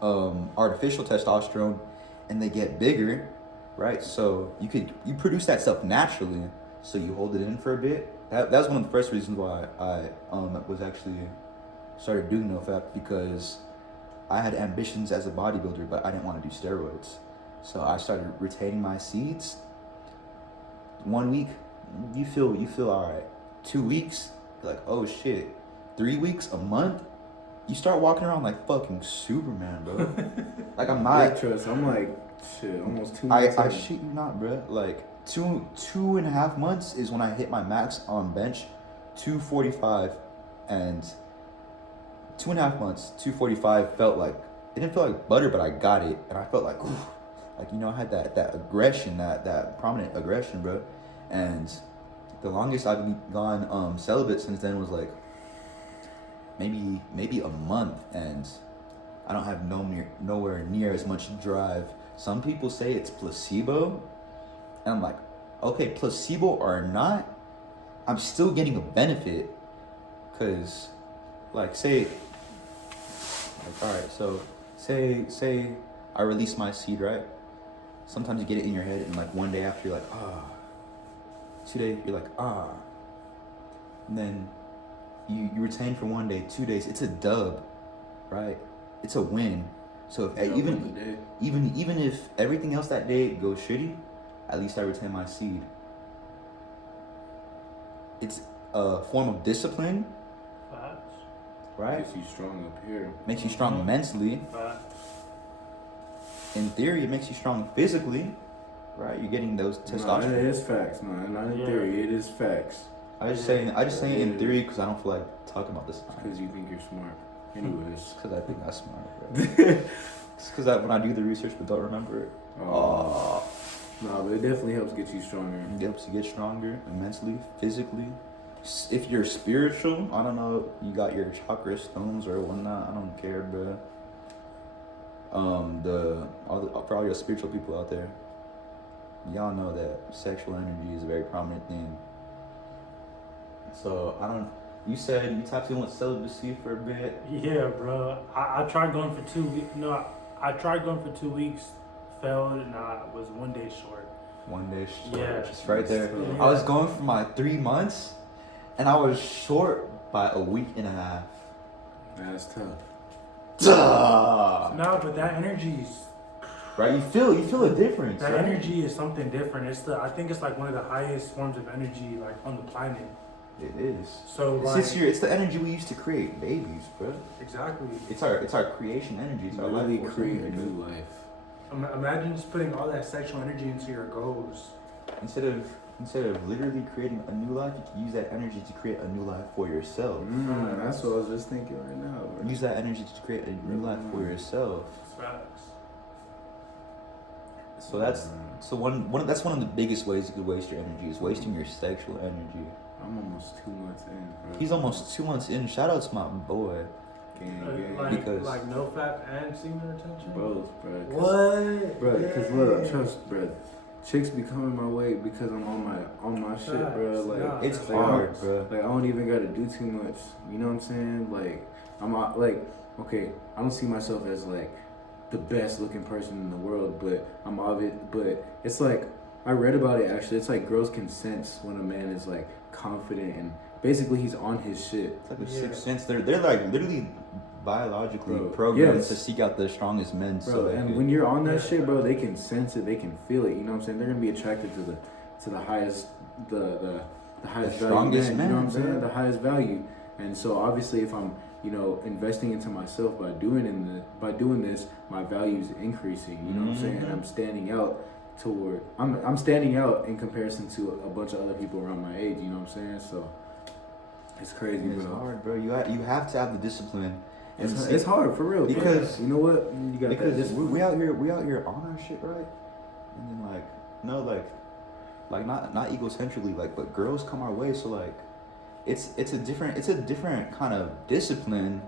artificial testosterone, and they get bigger, right? So you produce that stuff naturally. So you hold it in for a bit. That was one of the first reasons why I was actually started doing NoFap, because I had ambitions as a bodybuilder, but I didn't want to do steroids. So I started retaining my seeds. 1 week, you feel all right. 2 weeks, you're like, oh shit. 3 weeks, a month, you start walking around like fucking Superman, bro. Like I'm not. Trust. I'm like shit, almost 2 months. I shit you not, bro. Like two and a half months is when I hit my max on bench, 245, and 2.5 months, 245 felt like, it didn't feel like butter, but I got it, and I felt like, ooh, like, you know, I had that aggression, that prominent aggression, bro. And the longest I've gone celibate since then was like maybe a month, and I don't have nowhere near as much drive. Some people say it's placebo, and I'm like, okay, placebo or not, I'm still getting a benefit, cause like alright, so say I release my seed, right? Sometimes you get it in your head, and like one day after you're like, 2 days you're like, and then you retain for 1 day, 2 days, it's a dub, right? It's a win. So if even if everything else that day goes shitty, at least I retain my seed. It's a form of discipline. Facts. Right? Makes you strong up here. Makes you strong mentally. Facts. In theory, it makes you strong physically, right? You're getting those testosterone. No, it is facts, man. Not in theory. It is facts. I just say in theory because I don't feel like talking about this. Because you think you're smart. Anyways. Because I think I'm smart, bro. It's because when I do the research but don't remember it. No, but it definitely helps get you stronger. It helps you get stronger mentally, physically. If you're spiritual, I don't know, you got your chakra stones or whatnot. I don't care, bro. For all your spiritual people out there, y'all know that sexual energy is a very prominent thing. So you said you tapped in with celibacy for a bit. Yeah, bro. I tried going for 2 weeks. No, I tried going for 2 weeks, failed, and I was 1 day short. 1 day short. Yeah. Just right there. Yeah. I was going for my 3 months, and I was short by a week and a half. That's tough. No, but that energy is right. You feel a difference. that right? energy is something different. I think it's like one of the highest forms of energy like on the planet. It is. So It's the energy we use to create babies, bro. Exactly. It's our creation energy. It's our life Really force create a energy. new life. Imagine just putting all that sexual energy into your goals. Instead of instead of literally creating a new life, you can use that energy to create a new life for yourself. That's what I was just thinking right now, bro. Use that energy to create a new life for yourself. Facts. So that's that's one of the biggest ways you could waste your energy is wasting your sexual energy. I'm almost 2 months in, bro. He's almost 2 months in. Shout out to my boy. Because- Like no fap and semen retention. Both, bro. What? Bro, because look, trust, bro. Chicks be coming my way because I'm on my shit, bro. Like It's That's hard, facts. bro. Like I don't even gotta do too much. You know what I'm saying? Like okay, I don't see myself as like the best looking person in the world, but I'm obvious. But it's like I read about it actually. It's like girls can sense when a man is like confident and basically he's on his shit. It's like a Yeah. sixth sense. They're like literally biologically Bro, programmed yes. to seek out the strongest men. Bro, so they and could- when you're on that Yeah. shit, bro, they can sense it, they can feel it. You know what I'm saying? They're gonna be attracted to the highest the highest The value strongest man, you know what I'm man, saying? bro. The highest value. And so obviously, if I'm investing into myself by doing this, my value is increasing. You know what I'm saying? And I'm standing out I'm standing out in comparison to a bunch of other people around my age. You know what I'm saying? So it's crazy, it's bro. hard, bro. You have to have the discipline. And It's hard for real Because- you know what you got because we out here on our shit, right? And then like not egocentrically, like, but girls come our way, so like it's a different kind of discipline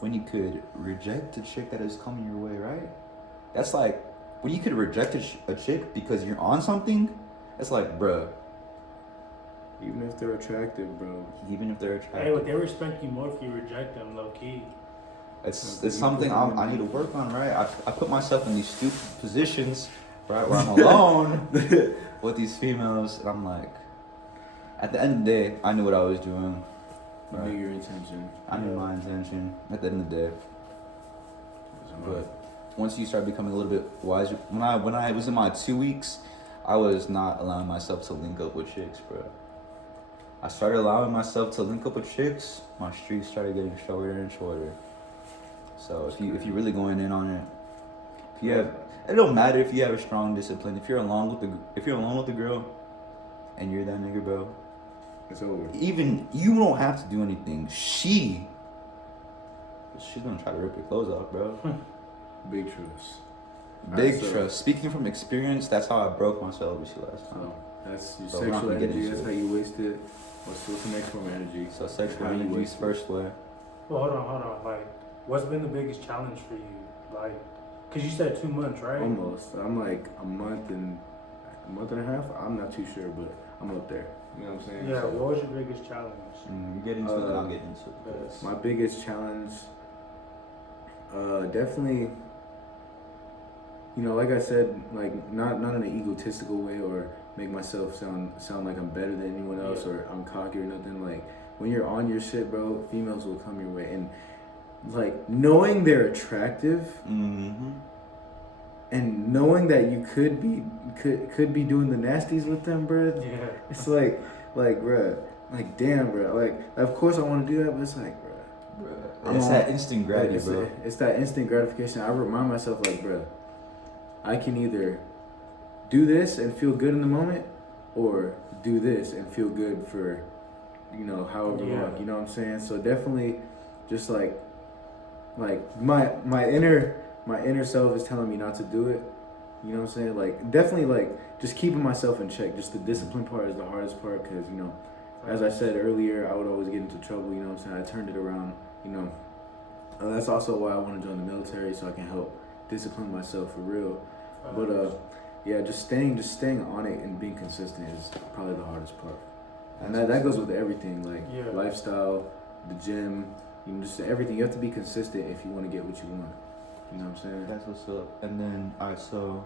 when you could reject a chick that is coming your way, right? That's like when you could reject a chick because you're on something. It's like, bruh, even if they're attractive, bro. even if they're Hey, attractive, but they respect you more if you reject them, low key. it's something I need to work on, right? I put myself in these stupid positions, right, where I'm alone with these females, and I'm like, at the end of the day, I knew what I was doing. You knew your intention. I knew my intention at the end of the day. But once you start becoming a little bit wiser, when I was in my 2 weeks, I was not allowing myself to link up with chicks, bro. I started allowing myself to link up with chicks. My streaks started getting shorter and shorter. So if you really going in on it, it don't matter if you have a strong discipline. If you're alone with the girl, and you're that nigga, bro, It's over. even you don't have to do anything. She's gonna try to rip your clothes off, bro. Big trust. Big Alright, so- trust. Speaking from experience, that's how I broke my celibacy last time. So that's your So we're not sexual gonna get energy. into That's it. how you waste it. What's the next form of energy? So sexual How you energy's waste it. first way. Well, hold on. Like, what's been the biggest challenge for you? Like, cause you said 2 months, right? Almost. I'm like a month and a half. I'm not too sure, but I'm up there. You know what I'm saying? Yeah. So, What was your biggest challenge? You get into it, and I'll get into it. Yes. my biggest challenge, definitely. Like I said, like not in an egotistical way or make myself sound like I'm better than anyone else Yeah. or I'm cocky or nothing. Like when you're on your shit, bro, females will come your way, and like knowing they're attractive Mm-hmm. and knowing that you could be doing the nasties with them, bro. Yeah. It's like, bro, like damn, bro. Like of course I want to do that, but it's like, bro. I'm It's on- that instant Like, gratitude, bro. it's that instant gratification. I remind myself, like, bro, I can either do this and feel good in the moment, or do this and feel good for, however Yeah. long. You know what I'm saying? So definitely, just like my inner self is telling me not to do it. You know what I'm saying? Like definitely, like just keeping myself in check. Just the discipline part is the hardest part because as I said earlier, I would always get into trouble. You know what I'm saying? I turned it around. That's also why I want to join the military so I can help discipline myself for real. But yeah, just staying on it and being consistent is probably the hardest part. And that goes with everything, like Yeah. lifestyle, the gym, just everything. You have to be consistent if you want to get what you want. You know what I'm saying? That's what's up. And then, alright, so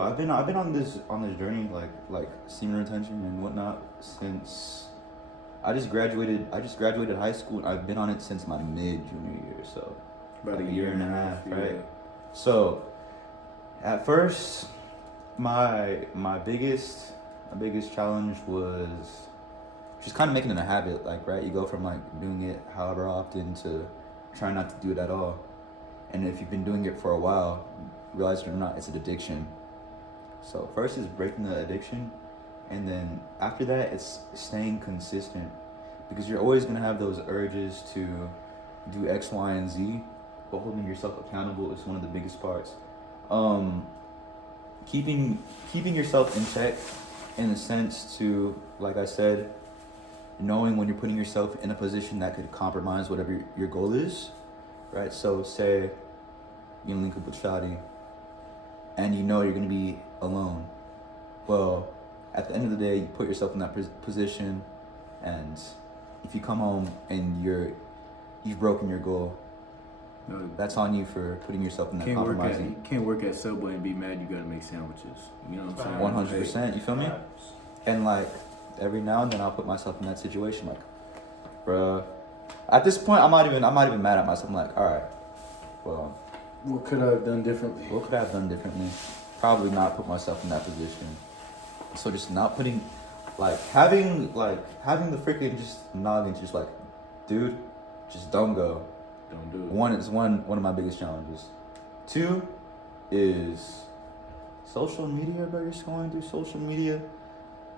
I've been on this journey like semen retention and whatnot since I just graduated high school, and I've been on it since my mid-junior year, so About like a year and a half, yeah. right? So at first, my biggest challenge was just kind of making it a habit, like, right? You go from like doing it however often to trying not to do it at all. And if you've been doing it for a while, realize it or not, it's an addiction. So first is breaking the addiction, And then after that, it's staying consistent, because you're always gonna have those urges to do X, Y, and Z, but holding yourself accountable is one of the biggest parts. Keeping yourself in check, in the sense to, like I said, knowing when you're putting yourself in a position that could compromise whatever your goal is, right? So say you link up with Shadi, and you know you're gonna be alone. Well, at the end of the day, you put yourself in that position, and if you come home and you've broken your goal, No, that's on you for putting yourself in that compromising. You can't work at Subway and be mad you gotta make sandwiches. You know what I'm saying? 100%. You feel me? And like every now and then, I'll put myself in that situation. Like, bruh, at this point, I'm not even mad at myself. I'm like, all right, well, What could I have done differently? what could I have done differently? Probably not put myself in that position. So just not putting, having the freaking just noggin, just like, dude, just don't go. Don't do it. One is one of my biggest challenges. Two is social media, bro. You're scrolling through social media.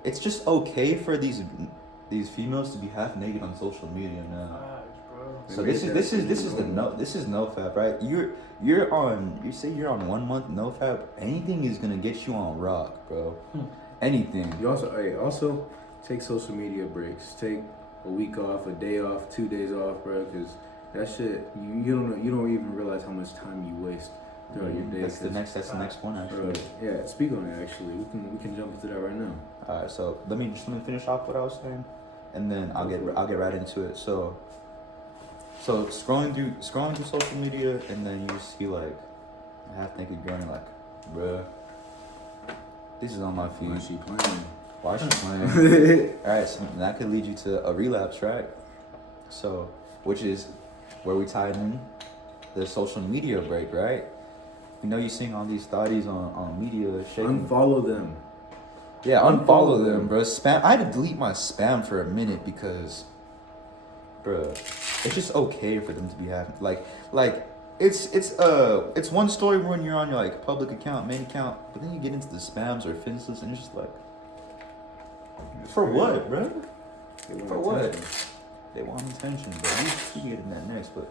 It's just okay for these females to be half naked on social media now. So this is NoFap, right? You say you're on 1 month NoFap. Anything is gonna get you on rock, bro. Anything. You also take social media breaks. Take a week off, a day off, 2 days off, bro. Because that shit, you don't even realize how much time you waste throughout your day. That's the next one, actually. Yeah, speak on it. Actually, we can jump into that right now. All right, so let me finish off what I was saying, and then I'll get right into it. So scrolling through social media, and then you just see like a half naked girl, and you're like, bruh, this is on my feed. Why is she playing? Why is she playing? All right, so that could lead you to a relapse, right? So, which is where we tied in the social media break, right? You know, you're seeing all these thotties on media shaking. Unfollow them. Yeah, unfollow them, bro. Spam. I had to delete my spam for a minute because, bro, it's just okay for them to be having like it's one story when you're on your like public account, main account, but then you get into the spams or offenses, and it's just like, for what, bro? For what? They want attention, bro. You can get in that next, but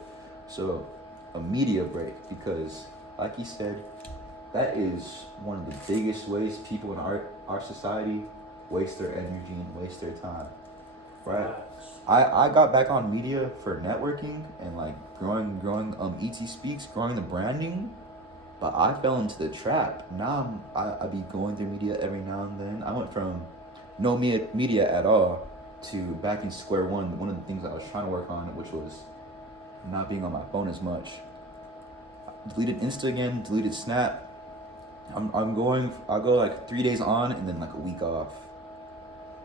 so a media break, because like you said, that is one of the biggest ways people in our society waste their energy and waste their time, right? I got back on media for networking and like growing ET Speaks, growing the branding, but I fell into the trap. Now I be going through media every now and then. I went from no media at all to back in square one. One of the things I was trying to work on, which was not being on my phone as much. Deleted Insta again, deleted Snap. I'll go like 3 days on and then like a week off.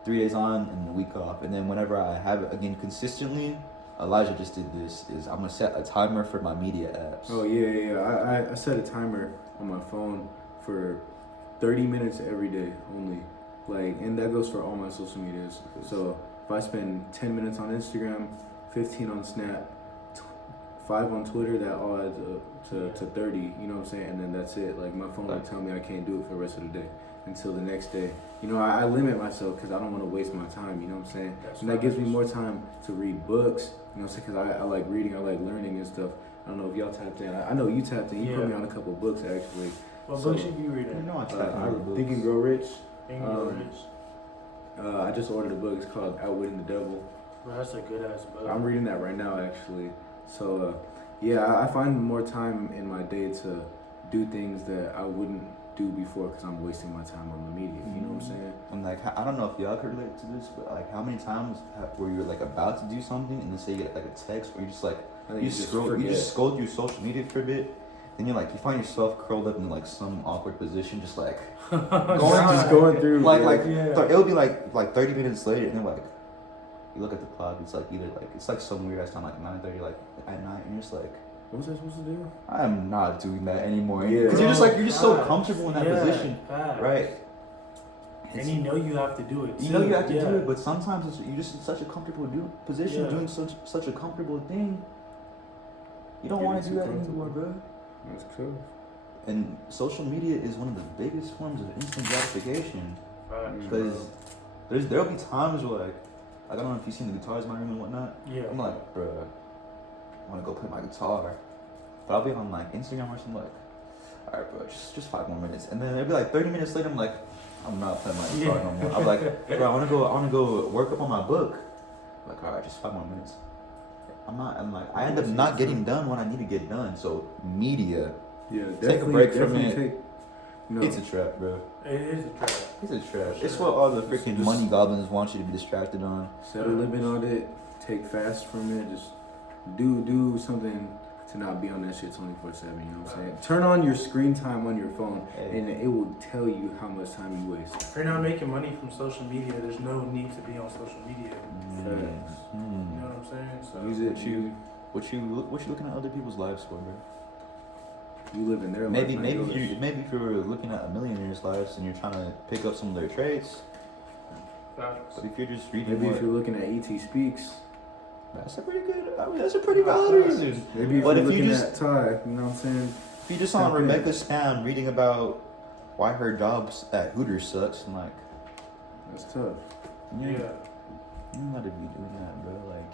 3 days on and a week off. And then whenever I have it again consistently, Elijah just did this, is I'm gonna set a timer for my media apps. Oh yeah. I set a timer on my phone for 30 minutes every day only. And that goes for all my social medias. So if I spend 10 minutes on Instagram, 15 on Snap, 5 on Twitter, that all adds up to 30, you know what I'm saying? And then that's it. Like, my phone will tell me I can't do it for the rest of the day until the next day. You know, I limit myself because I don't want to waste my time, you know what I'm saying? And that gives me more time to read books, you know what I'm saying? Because I like reading, I like learning and stuff. I don't know if y'all tapped in. I know you tapped in. You put me on a couple of books, actually. What books should you reading? You know I tapped in books. Think and Grow Rich. Think and Grow Rich. I just ordered a book. It's called Outwitting the Devil. Bro, that's a good ass book. I'm reading that right now, actually. So, I find more time in my day to do things that I wouldn't do before because I'm wasting my time on the media. You know what I'm saying? I'm like, I don't know if y'all could relate to this, but like, how many times were you like about to do something and then say you get like a text, or you just like you just scroll through social media for a bit, then you find yourself curled up in like some awkward position, just like going through it'll be like 30 minutes later, and then like you look at the clock, it's like either like it's like some weird ass time, like 9:30, like at night, and you're just like, what was I supposed to do? I'm not doing that anymore. Yeah. Because you're just so comfortable in that position, right? And you know you have to do it. You know you have to do it, but sometimes you're just in such a comfortable position, doing such a comfortable thing. You don't want to do that anymore, bro. That's true. And social media is one of the biggest forms of instant gratification. Yeah, Because there'll be times where like I don't know if you've seen the guitars in my room and whatnot. Yeah. I'm like, bruh, I want to go play my guitar, but I'll be on like Instagram or something like, all right, bro, just 5 more minutes, and then it'll be like 30 minutes later. I'm like, I'm not playing my guitar no more. I'm like, bro, I want to go work up on my book. I'm like, all right, just 5 more minutes. I'm like, I end up not getting done when I need to get done. So media, Yeah, take a break from it. take, you know, It's a trap, bro. It is a trap. It's a trap. Sure. It's what all the freaking Just- money goblins want you to be distracted on. set a limit on it. Take fast from it. Just do something to not be on that shit 24/7. You know what I'm saying? Turn on your screen time on your phone, Hey. and it will tell you how much time you waste. If you're not making money from social media, there's no need to be on social media. You know what I'm saying? So Use it. What you looking at other people's lives for, bro? You live in their life. Maybe not maybe yours. if you're looking at a millionaire's lives and you're trying to pick up some of their traits, facts. but if you're just reading Maybe what, if you're looking at ET Speaks. that's a pretty good. I mean, that's a pretty valid reason. Maybe if But you're if you looking just- at Ty, you know what I'm saying? If you just on Tap in. Rebecca Spam reading about why her job at Hooters sucks, and like, That's tough. Yeah. you don't gotta be doing that, bro. Like,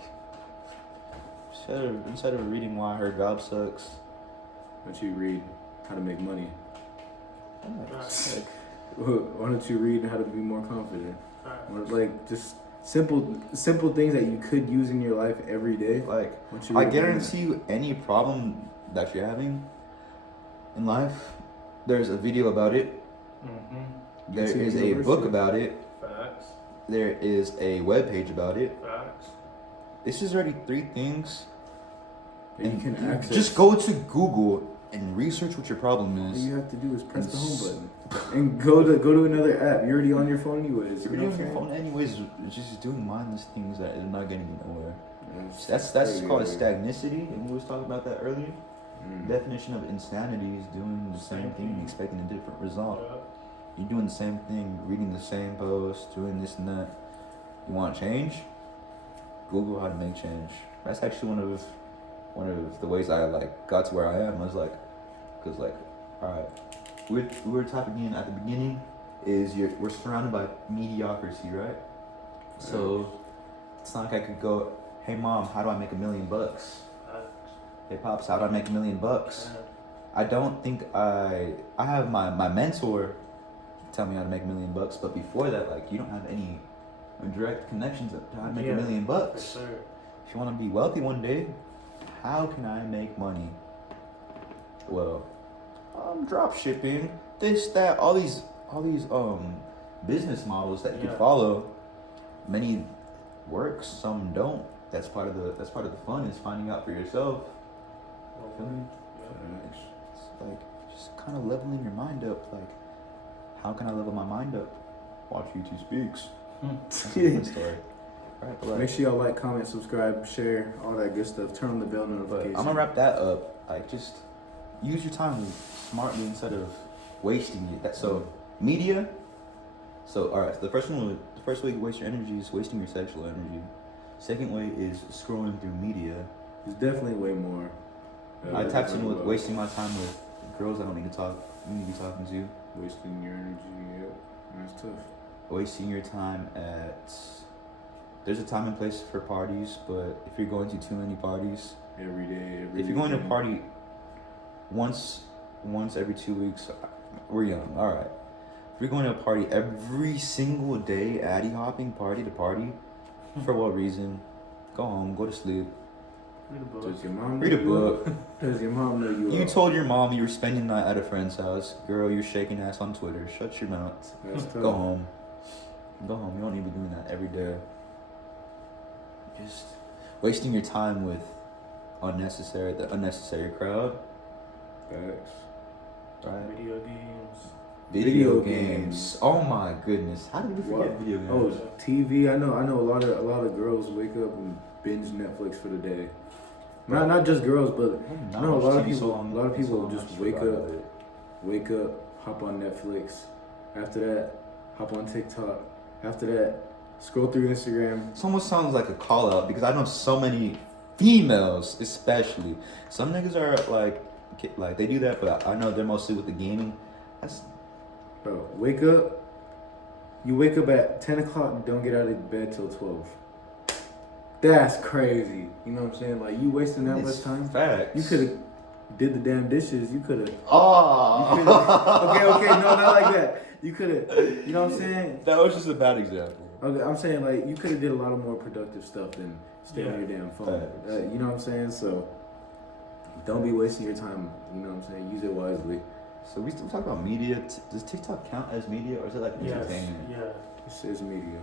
instead of reading why her job sucks, Why don't you read how to make money? Facts. Why don't you read how to be more confident? Facts. Or, like just simple things that you could use in your life every day. like. Why don't you I read guarantee you, any problem that you're having in life, there's a video about it. Mm-hmm. There YouTube is a University. book about it. Facts. There is a web page about it. Facts. This is already 3 things. that you can access. Just go to Google and research what your problem All is. you have to do is press the home button and go to another app. You're already on your phone anyways. If You you're know what on I'm your saying? phone anyways, just doing mindless things that are not getting you nowhere. It's That's crazy, called like, stagnicity, and we was talking about that earlier. mm. Definition of insanity is doing the same thing and expecting a different result. Yeah. You're doing the same thing, reading the same post, doing this and that. You want change? Google how to make change. That's actually one of the ways I like got to where I am. I was like, cause like, all right, we were talking at the beginning is we're surrounded by mediocrity, right? So it's not like I could go, hey mom, how do I make $1 million? Facts. Hey pops, how do I make $1 million? Yeah. I don't think I have my mentor tell me how to make $1 million, but before that, like, you don't have any direct connections to how to make Yeah, $1 million. For sure. If you want to be wealthy one day, how can I make money? Well, drop shipping, this, that, all these business models that you Yeah. can follow. Many work, some don't. That's part of the fun is finding out for yourself. Feel me? It's like just kind of leveling your mind up. Like, how can I level my mind up? Watch YouTube Speaks. That's a different story. Right, but, Make sure y'all like, comment, subscribe, share, all that good stuff. Turn on the bell but notification. I'm gonna wrap that up. Like, just use your time smartly instead of wasting it. So media. So all right. The first way you waste your energy is wasting your sexual energy. Second way is scrolling through media. There's definitely way more. I tapped in with wasting my time with girls I don't need to be talking to. Wasting your energy. Yep. That's tough. Wasting your time at. There's a time and place for parties, but if you're going to too many parties, Every day. if you're going to a party once every 2 weeks, we're young, all right. If you're going to a party every single day, addy hopping party to party, for what reason? Go home, go to sleep, Read a book. Does your mom read a know you book. up? Does your mom know you You up? told your mom you were spending the night at a friend's house. Girl, you're shaking ass on Twitter. Shut your mouth. That's tough. Go home. Go home. You don't need to be doing that every day. Just wasting your time with the unnecessary crowd. Facts. Right? Video games. Video games. Oh my goodness. How did we forget What? video Oh, games? TV. I know a lot of girls wake up and binge Netflix for the day. Not just girls, but I no, a lot of TV people- so long- a lot of so people long, I just just wake forgot up. about it. wake up, hop on Netflix. After that, hop on TikTok. After that, scroll through Instagram. This almost sounds like a call out because I know so many females, especially. Some niggas are like they do that, but I know they're mostly with the gaming. That's Bro, wake up, You wake up at 10 o'clock, don't get out of bed till 12. That's crazy. You know what I'm saying? Like, you wasting that much time. Facts. You could have did the damn dishes. You could have. Oh. Okay, no, not like that. You could have. You know what I'm saying? That was just a bad example. Okay, I'm saying like you could have did a lot of more productive stuff than staying on your damn phone. Facts. You know what I'm saying? So don't be wasting your time. You know what I'm saying? Use it wisely. So we still talk about media. Does TikTok count as media, or is it like Yes. entertainment? Yeah. This is media.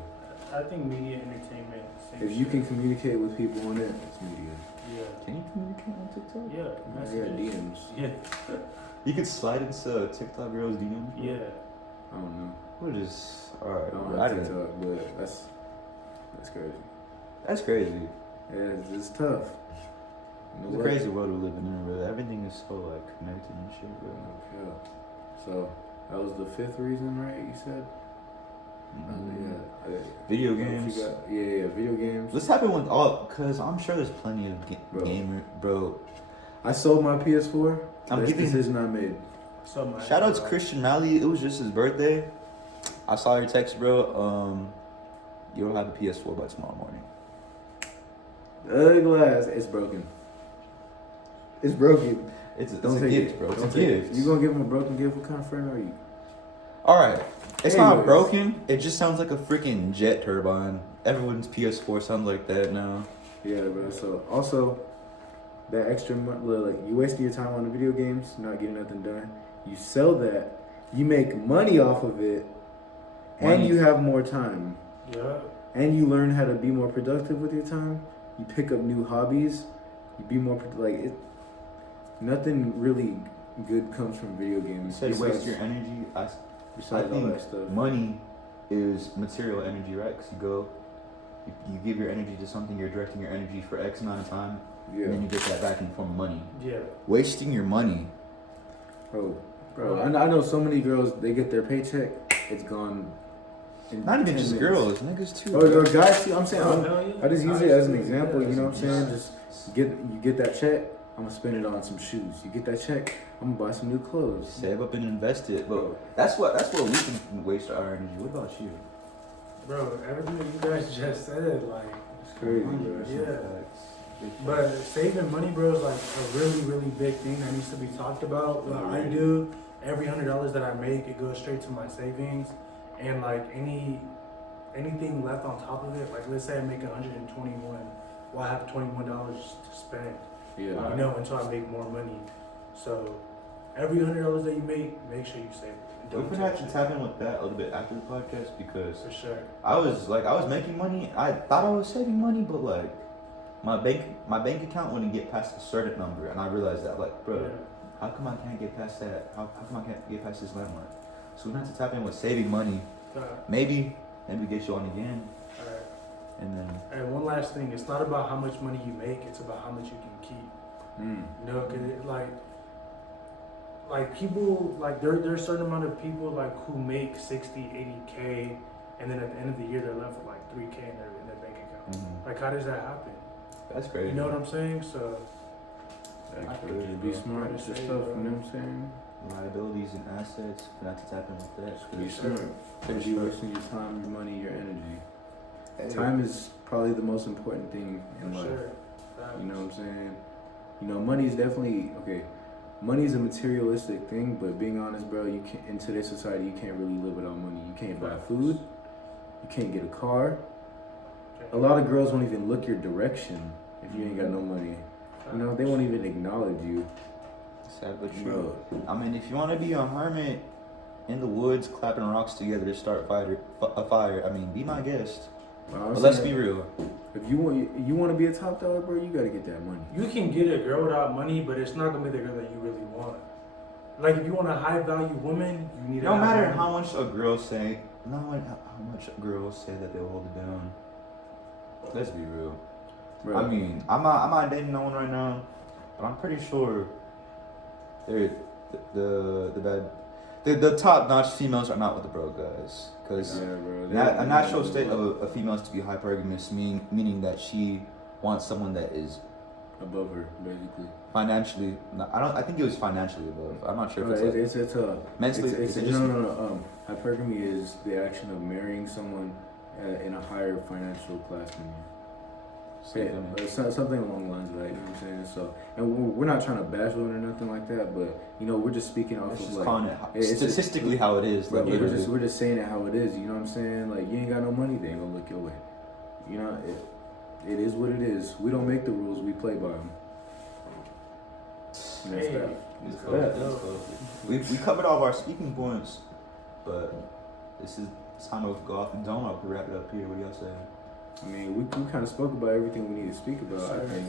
I think media, entertainment. same If you can shit. communicate with people on it, it's media. Yeah. Can you communicate on TikTok? Yeah. I Messages. got DMs. Yeah. You could slide into TikTok girls' DMs. Yeah. I don't know. We're just alright. I don't I have didn't. TikTok, but that's crazy. That's crazy. Yeah, it's tough. You It's know a what? crazy world we live in, really. Everything is so like connected and shit, bro. Yeah. So that was the fifth reason, right? You said. Yeah. Video You games. yeah, video games. Let's happen with all, cause I'm sure there's plenty of Bro. gamer, bro. I sold my PS4. I'm Best giving- decision I made. So much. Shout out to Christian Malley. It was just his birthday. I saw your text, bro. You'll have a PS4 by tomorrow morning. The glass, it's broken. It's broken. It's a Don't take gift, it, bro. It's Don't a take it. gift. You gonna give him a broken gift? What kind of friend are you? All right. It's not Anyways. broken. It just sounds like a freaking jet turbine. Everyone's PS4 sounds like that now. Yeah, bro. So also, that extra month, like you wasting your time on the video games, not getting nothing done. You sell that, you make money off of it, and Money. you have more time, Yeah. and you learn how to be more productive with your time. You pick up new hobbies. You be more like it. Nothing really good comes from video You games. said waste your energy. I besides all think that stuff. money is material energy, right? 'Cause you give your energy to something, you're directing your energy for X amount of time, Yeah. and then you get that back in the form of money. Yeah. Wasting your money. Bro, I know so many girls. They get their paycheck, it's gone. In Not even 10 just minutes. girls, niggas too. Or guys too. I'm saying, Oh, hell yeah. I just use it as an example. You know what I'm saying? Just Just you get that check. I'm gonna spend it on some shoes. You get that check. I'm gonna buy some new clothes. save up and invest it. But that's what we can waste our energy. What about you? Bro, everything that you guys just said, like, It's crazy, Money, bro. Yeah. but saving money, bro, is like a really, really big thing that needs to be talked about. What I do, every $100 that I make, it goes straight to my savings, and like anything left on top of it, like let's say I make 121, well I have $21 to spend, Yeah. you know, until I make more money. So every $100 that you make sure you save it. We could actually tap in with that a little bit after the podcast because For sure. I was making money. I thought I was saving money, but like my bank account wouldn't get past a certain number, and I realized that like, bro, Yeah. how come I can't get past that? How come I can't get past this landmark? So we have to tap in with saving money. Maybe get you on again, Alright. and then And one last thing, it's not about how much money you make, it's about how much you can keep. Mm. You know, cause it, like people, like there's a certain amount of people like who make 60, 80K, and then at the end of the year they're left with like 3K in their bank account. Like how does that happen? that's crazy. You know what I'm saying? So Actually, be smart. It's just tough. You know what I'm saying? Liabilities and assets. We have to tap in with that. Be sure. smart. Because you wasting your time, your money, your energy. Hey. Time is probably the most important thing in for life. sure. You know what I'm saying? You know, money is definitely okay. Money is a materialistic thing, but being honest, bro, you can't in today's society you can't really live without money. You can't buy food, you can't get a car. A lot of girls won't even look your direction if you ain't got no money. You know, they won't even acknowledge you. Sad but Bro. true. I mean, if you want to be a hermit in the woods, clapping rocks together to start a fire, I mean, be my guest. But let's be real. If you want to be a top dog, bro, you gotta get that money. You can get a girl without money, but it's not gonna be the girl that you really want. Like if you want a high value woman, you need No a high matter value- how much a girl say, no matter how much girls say that they'll hold it down. Let's be real. Bro. I mean, I'm not dating no one right now, but I'm pretty sure they're the top notch females are not with the broke guys. Because yeah, bro. a natural state of a female is to be hypergamous, meaning that she wants someone that is above her, basically. Financially, no, I don't. I think it was financially above. I'm not sure if it's like It's a mentally. it's It's no, just no, no, no. Hypergamy is the action of marrying someone in a higher financial class than you. Something along the lines of that, you know what I'm saying? So, and we're not trying to bash women or nothing like that, but you know, we're just speaking off It's of just like calling it it's statistically how it is. Like, we're literally. just saying it how it is. You know what I'm saying? Like, you ain't got no money, they ain't gonna look your way. You know, it is what it is. We don't make the rules, we play by them. And that's that. It's Yeah. close. We covered all of our speaking points, but this is time to go off the dome. I'll wrap it up here. What do y'all say? I mean, we kind of spoke about everything we need to speak about. I think.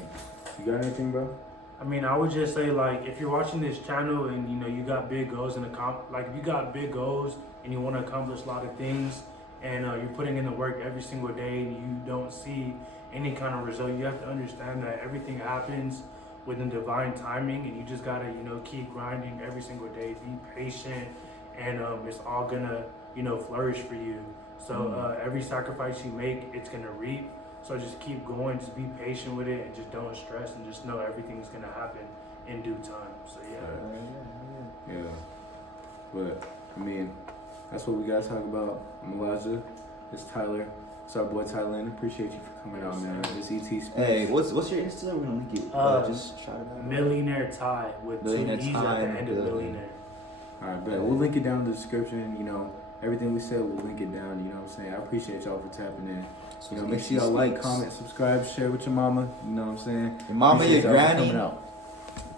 You got anything, bro? I mean, I would just say, like, if you're watching this channel and you know you got big goals and like if you got big goals and you want to accomplish a lot of things and you're putting in the work every single day and you don't see any kind of result, you have to understand that everything happens within divine timing, and you just gotta, you know, keep grinding every single day, be patient, and it's all gonna, you know, flourish for you. So every sacrifice you make, it's gonna reap. So just keep going, just be patient with it, and just don't stress, and just know everything's gonna happen in due time. So yeah. Yeah. But I mean, that's what we gotta talk about. I'm Elijah. It's Tyler. It's our boy Tylen. Appreciate you for coming out, man. It's ET Speaks. Hey, what's your Insta? We're gonna link it. Just shout it out. Millionaire Ty with Millionaire 2 E's Ty at the end of Millionaire. millionaire. All right, bet. We'll link it down in the description. You know, everything we said, we'll link it down. You know what I'm saying? I appreciate y'all for tapping in. You know, make sure y'all like, comment, subscribe, share with your mama. You know what I'm saying? Your mama, your Appreciate y'all for granny. coming out.